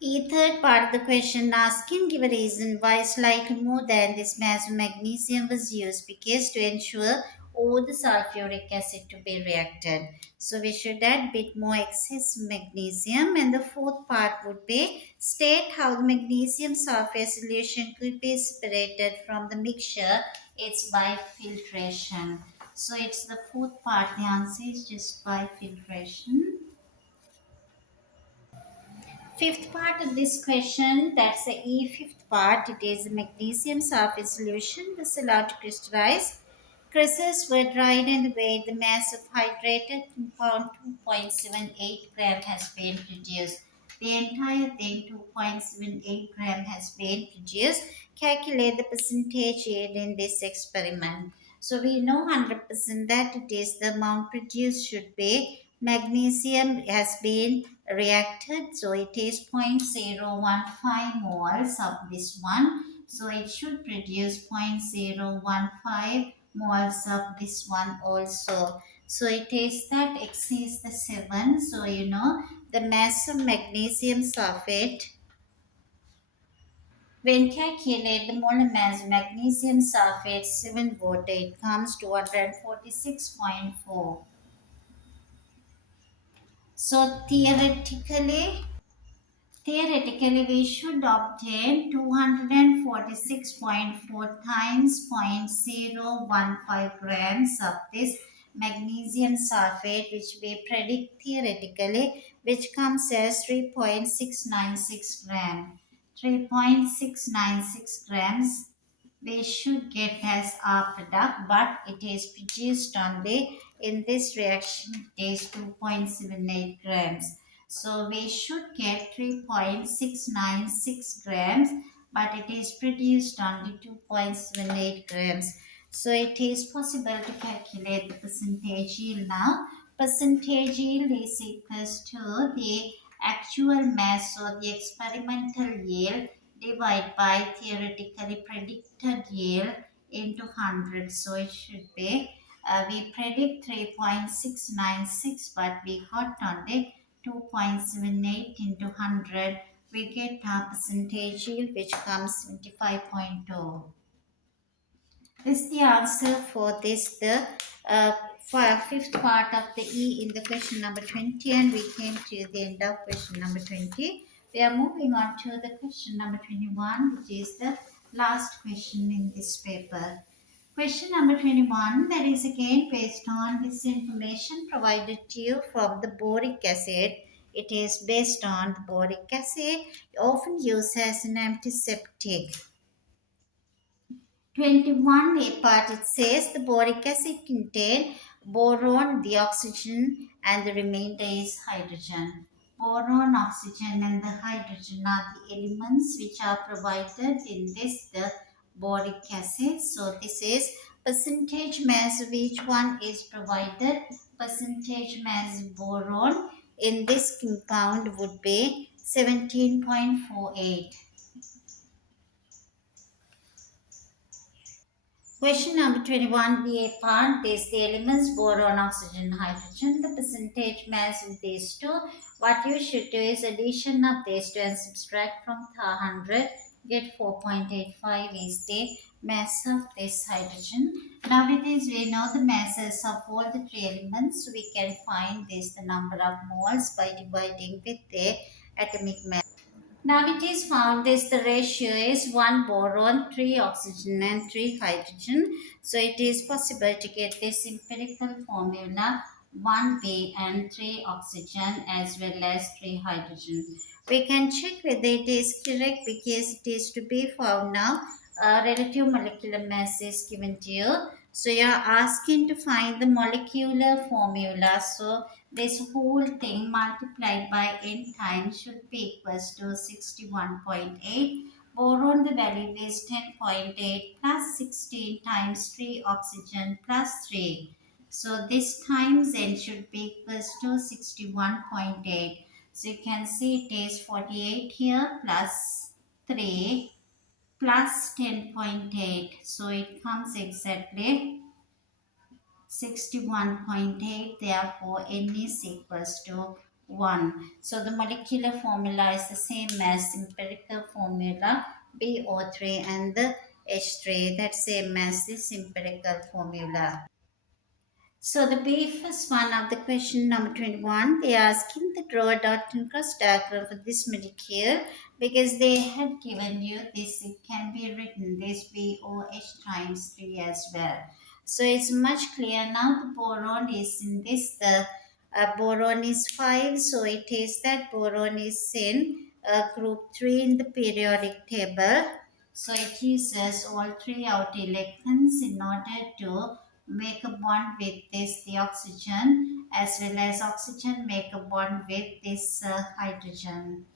The third part of the question asking give a reason why slightly more than this mass of magnesium was used because to ensure all the sulfuric acid to be reacted. So we should add bit more excess magnesium and the fourth part would be state how the magnesium sulfate solution could be separated from the mixture. It's by filtration. So it's the fourth part. The answer is just by filtration. Fifth part of this question, that's the E fifth part. It is the magnesium sulfate solution was allowed to crystallize. Crystals were dried and weighed. The mass of hydrated compound 2.78 gram has been produced. The entire thing 2.78 gram has been produced. Calculate the percentage yield in this experiment. So we know 100% that it is the amount produced should be magnesium has been reacted, so it is 0.015 moles of this one, so it should produce 0.015 moles of this one also. So it is that X is the 7, so you know the mass of magnesium sulfate when calculate the molar mass of magnesium sulfate 7 water, it comes to 146.4. So theoretically, we should obtain 246.4 times 0.015 grams of this magnesium sulfate, which we predict theoretically, which comes as 3.696 gram. 3.696 grams we should get as our product, but it is produced only in this reaction, it is 2.78 grams. So we should get 3.696 grams, but it is produced only 2.78 grams. So it is possible to calculate the percentage yield now. Percentage yield is equals to the actual mass or the experimental yield divided by theoretically predicted yield into 100. So it should be, we predict 3.696, but we got only 2.78 into 100. We get our percentage yield, which comes 75.2. This is the answer for this, the fifth part of the E in the question number 20, and we came to the end of question number 20. We are moving on to the question number 21, which is the last question in this paper. Question number 21, that is again based on this information provided to you from the boric acid. It is based on the boric acid, often used as an antiseptic. 21a part, it says the boric acid contain boron, the oxygen, and the remainder is hydrogen. Boron, oxygen, and the hydrogen are the elements which are provided in this the boric acid. So this is percentage mass of each one is provided. Percentage mass boron in this compound would be 17.48. Question number 21, the part is the elements boron, oxygen, hydrogen, the percentage mass of these two. What you should do is addition of these two and subtract from 100, get 4.85 is the mass of this hydrogen. Now with this we know the masses of all the three elements. We can find this the number of moles by dividing with the atomic mass. Now it is found this the ratio is 1 boron, 3 oxygen and 3 hydrogen. So it is possible to get this empirical formula 1B and 3 oxygen as well as 3 hydrogen. We can check whether it is correct because it is to be found now. Relative molecular mass is given to you. So you are asking to find the molecular formula. So this whole thing multiplied by n times should be equals to 61.8. Boron, the value is 10.8 plus 16 times 3 oxygen plus 3. So this times n should be equals to 61.8. So you can see it is 48 here plus 3 plus 10.8. So it comes exactly 61.8, therefore n is equals to 1. So the molecular formula is the same as empirical formula BO3 and the H3, that's same as this empirical formula. So the first one of the question number 21, they are asking to draw a dot and cross diagram for this molecule because they had given you this, it can be written this BOH times 3 as well. So it's much clear now. The boron is in this, the boron is 5, so it is that boron is in group 3 in the periodic table. So it uses all 3 outer electrons in order to make a bond with this the oxygen, as well as oxygen make a bond with this hydrogen.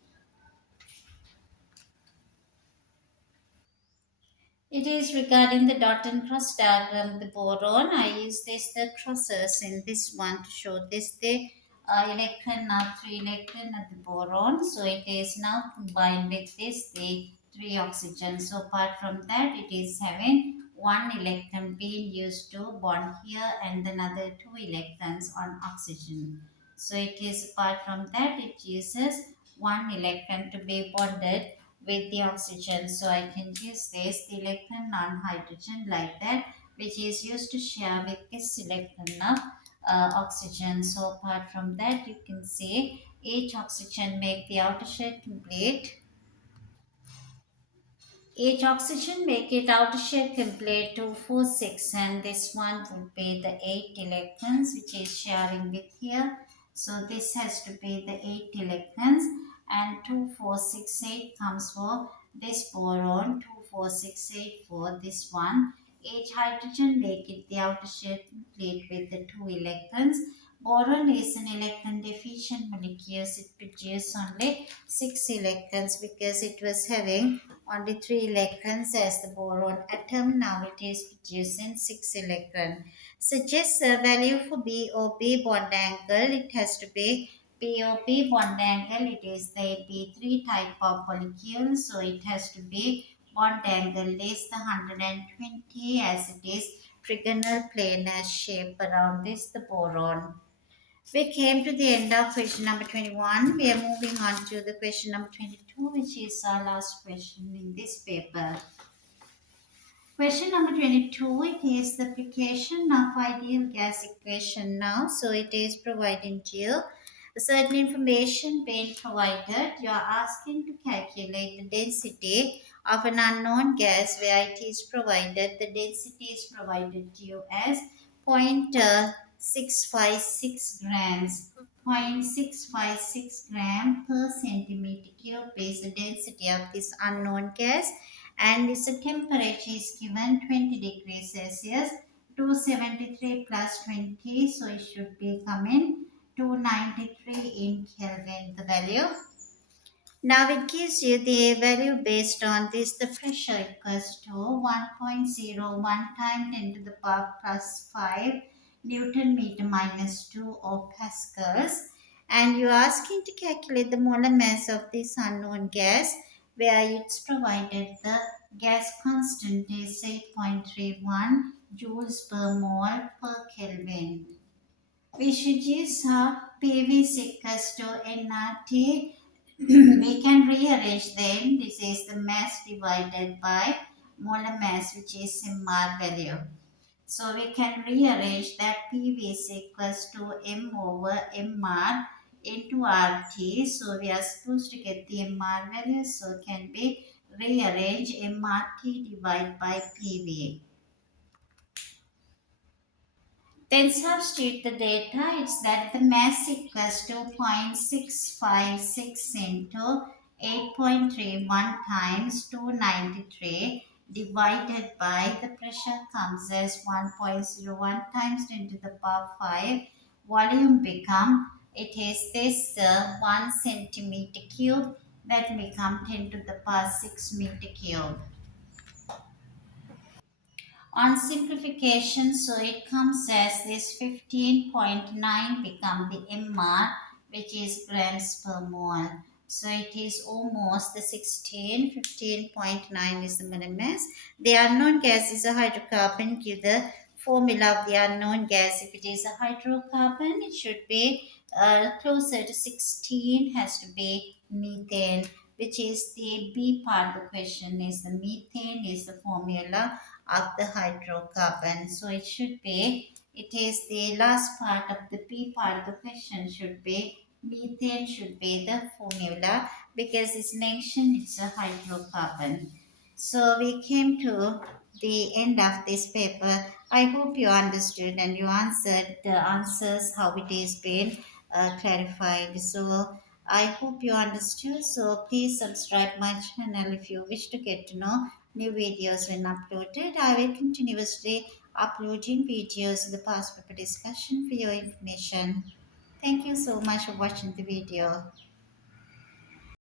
It is regarding the dot and cross diagram of the boron. I use this the crosses in this one to show this the electron of 3 electron of the boron. So it is now combined with this the 3 oxygen. So apart from that, it is having 1 electron being used to bond here and another 2 electrons on oxygen. So it is apart from that, it uses 1 electron to be bonded with the oxygen. So I can use this the electron on hydrogen like that, which is used to share with this electron of oxygen. So apart from that, you can say each oxygen make the outer shell complete. Each oxygen make it outer shell complete 246, and this one would be the 8 electrons which is sharing with here. So this has to be the 8 electrons, and 2468 comes for this boron, 2468 for this one. Each hydrogen make it the outer shell complete with the 2 electrons. Boron is an electron deficient molecule. It produces only 6 electrons because it was having only 3 electrons as the boron atom. Now it is producing 6 electrons. Suggest a value for B or B bond angle. It has to be B or B bond angle. It is the B3 type of molecule, so it has to be bond angle less than 120, as it is trigonal planar shape around this the boron. We came to the end of question number 21. We are moving on to the question number 22, which is our last question in this paper. Question number 22, it is the application of ideal gas equation now. So it is providing to you certain information being provided. You are asking to calculate the density of an unknown gas where it is provided. The density is provided to you as 0.656 grams. 0.656 gram per centimeter cube is the density of this unknown gas, and its temperature is given 20 degrees Celsius, 273 plus 20, so it should be coming 293 in Kelvin, the value. Now it gives you the value based on this. The pressure equals to 1.01 times 10 to the power plus 5 Newton meter minus 2 of pascals. And you're asking to calculate the molar mass of this unknown gas, where it's provided the gas constant is 8.31 joules per mole per Kelvin. We should use PV is equals to nRT. We can rearrange then. This is the mass divided by molar mass, which is MR value. So we can rearrange that PV is equals to M over MR into RT. So we are supposed to get the MR value. So can be rearrange MRT divided by PV. Then substitute the data. It's that the mass equals to 0.656 into 8.31 times 293 divided by the pressure comes as 1.01 times 10 to the power 5. Volume become, it is this 1 centimeter cube, that become 10 to the power 6 meter cube. On simplification, so it comes as this 15.9 become the MR, which is grams per mole. So it is almost the 16, 15.9 is the molar mass. The unknown gas is a hydrocarbon. Give the formula of the unknown gas. If it is a hydrocarbon, it should be closer to 16, has to be methane, which is the B part of the question, is the methane is the formula of the hydrocarbon. So it should be, it is the last part of the B part of the question should be methane should be the formula, because it's mentioned it's a hydrocarbon. So we came to the end of this paper. I hope you understood and you answered the answers how it is been clarified. So I hope you understood. So please subscribe my channel if you wish to get to know new videos when uploaded. I will continuously uploading videos in the past paper discussion for your information. Thank you so much for watching the video.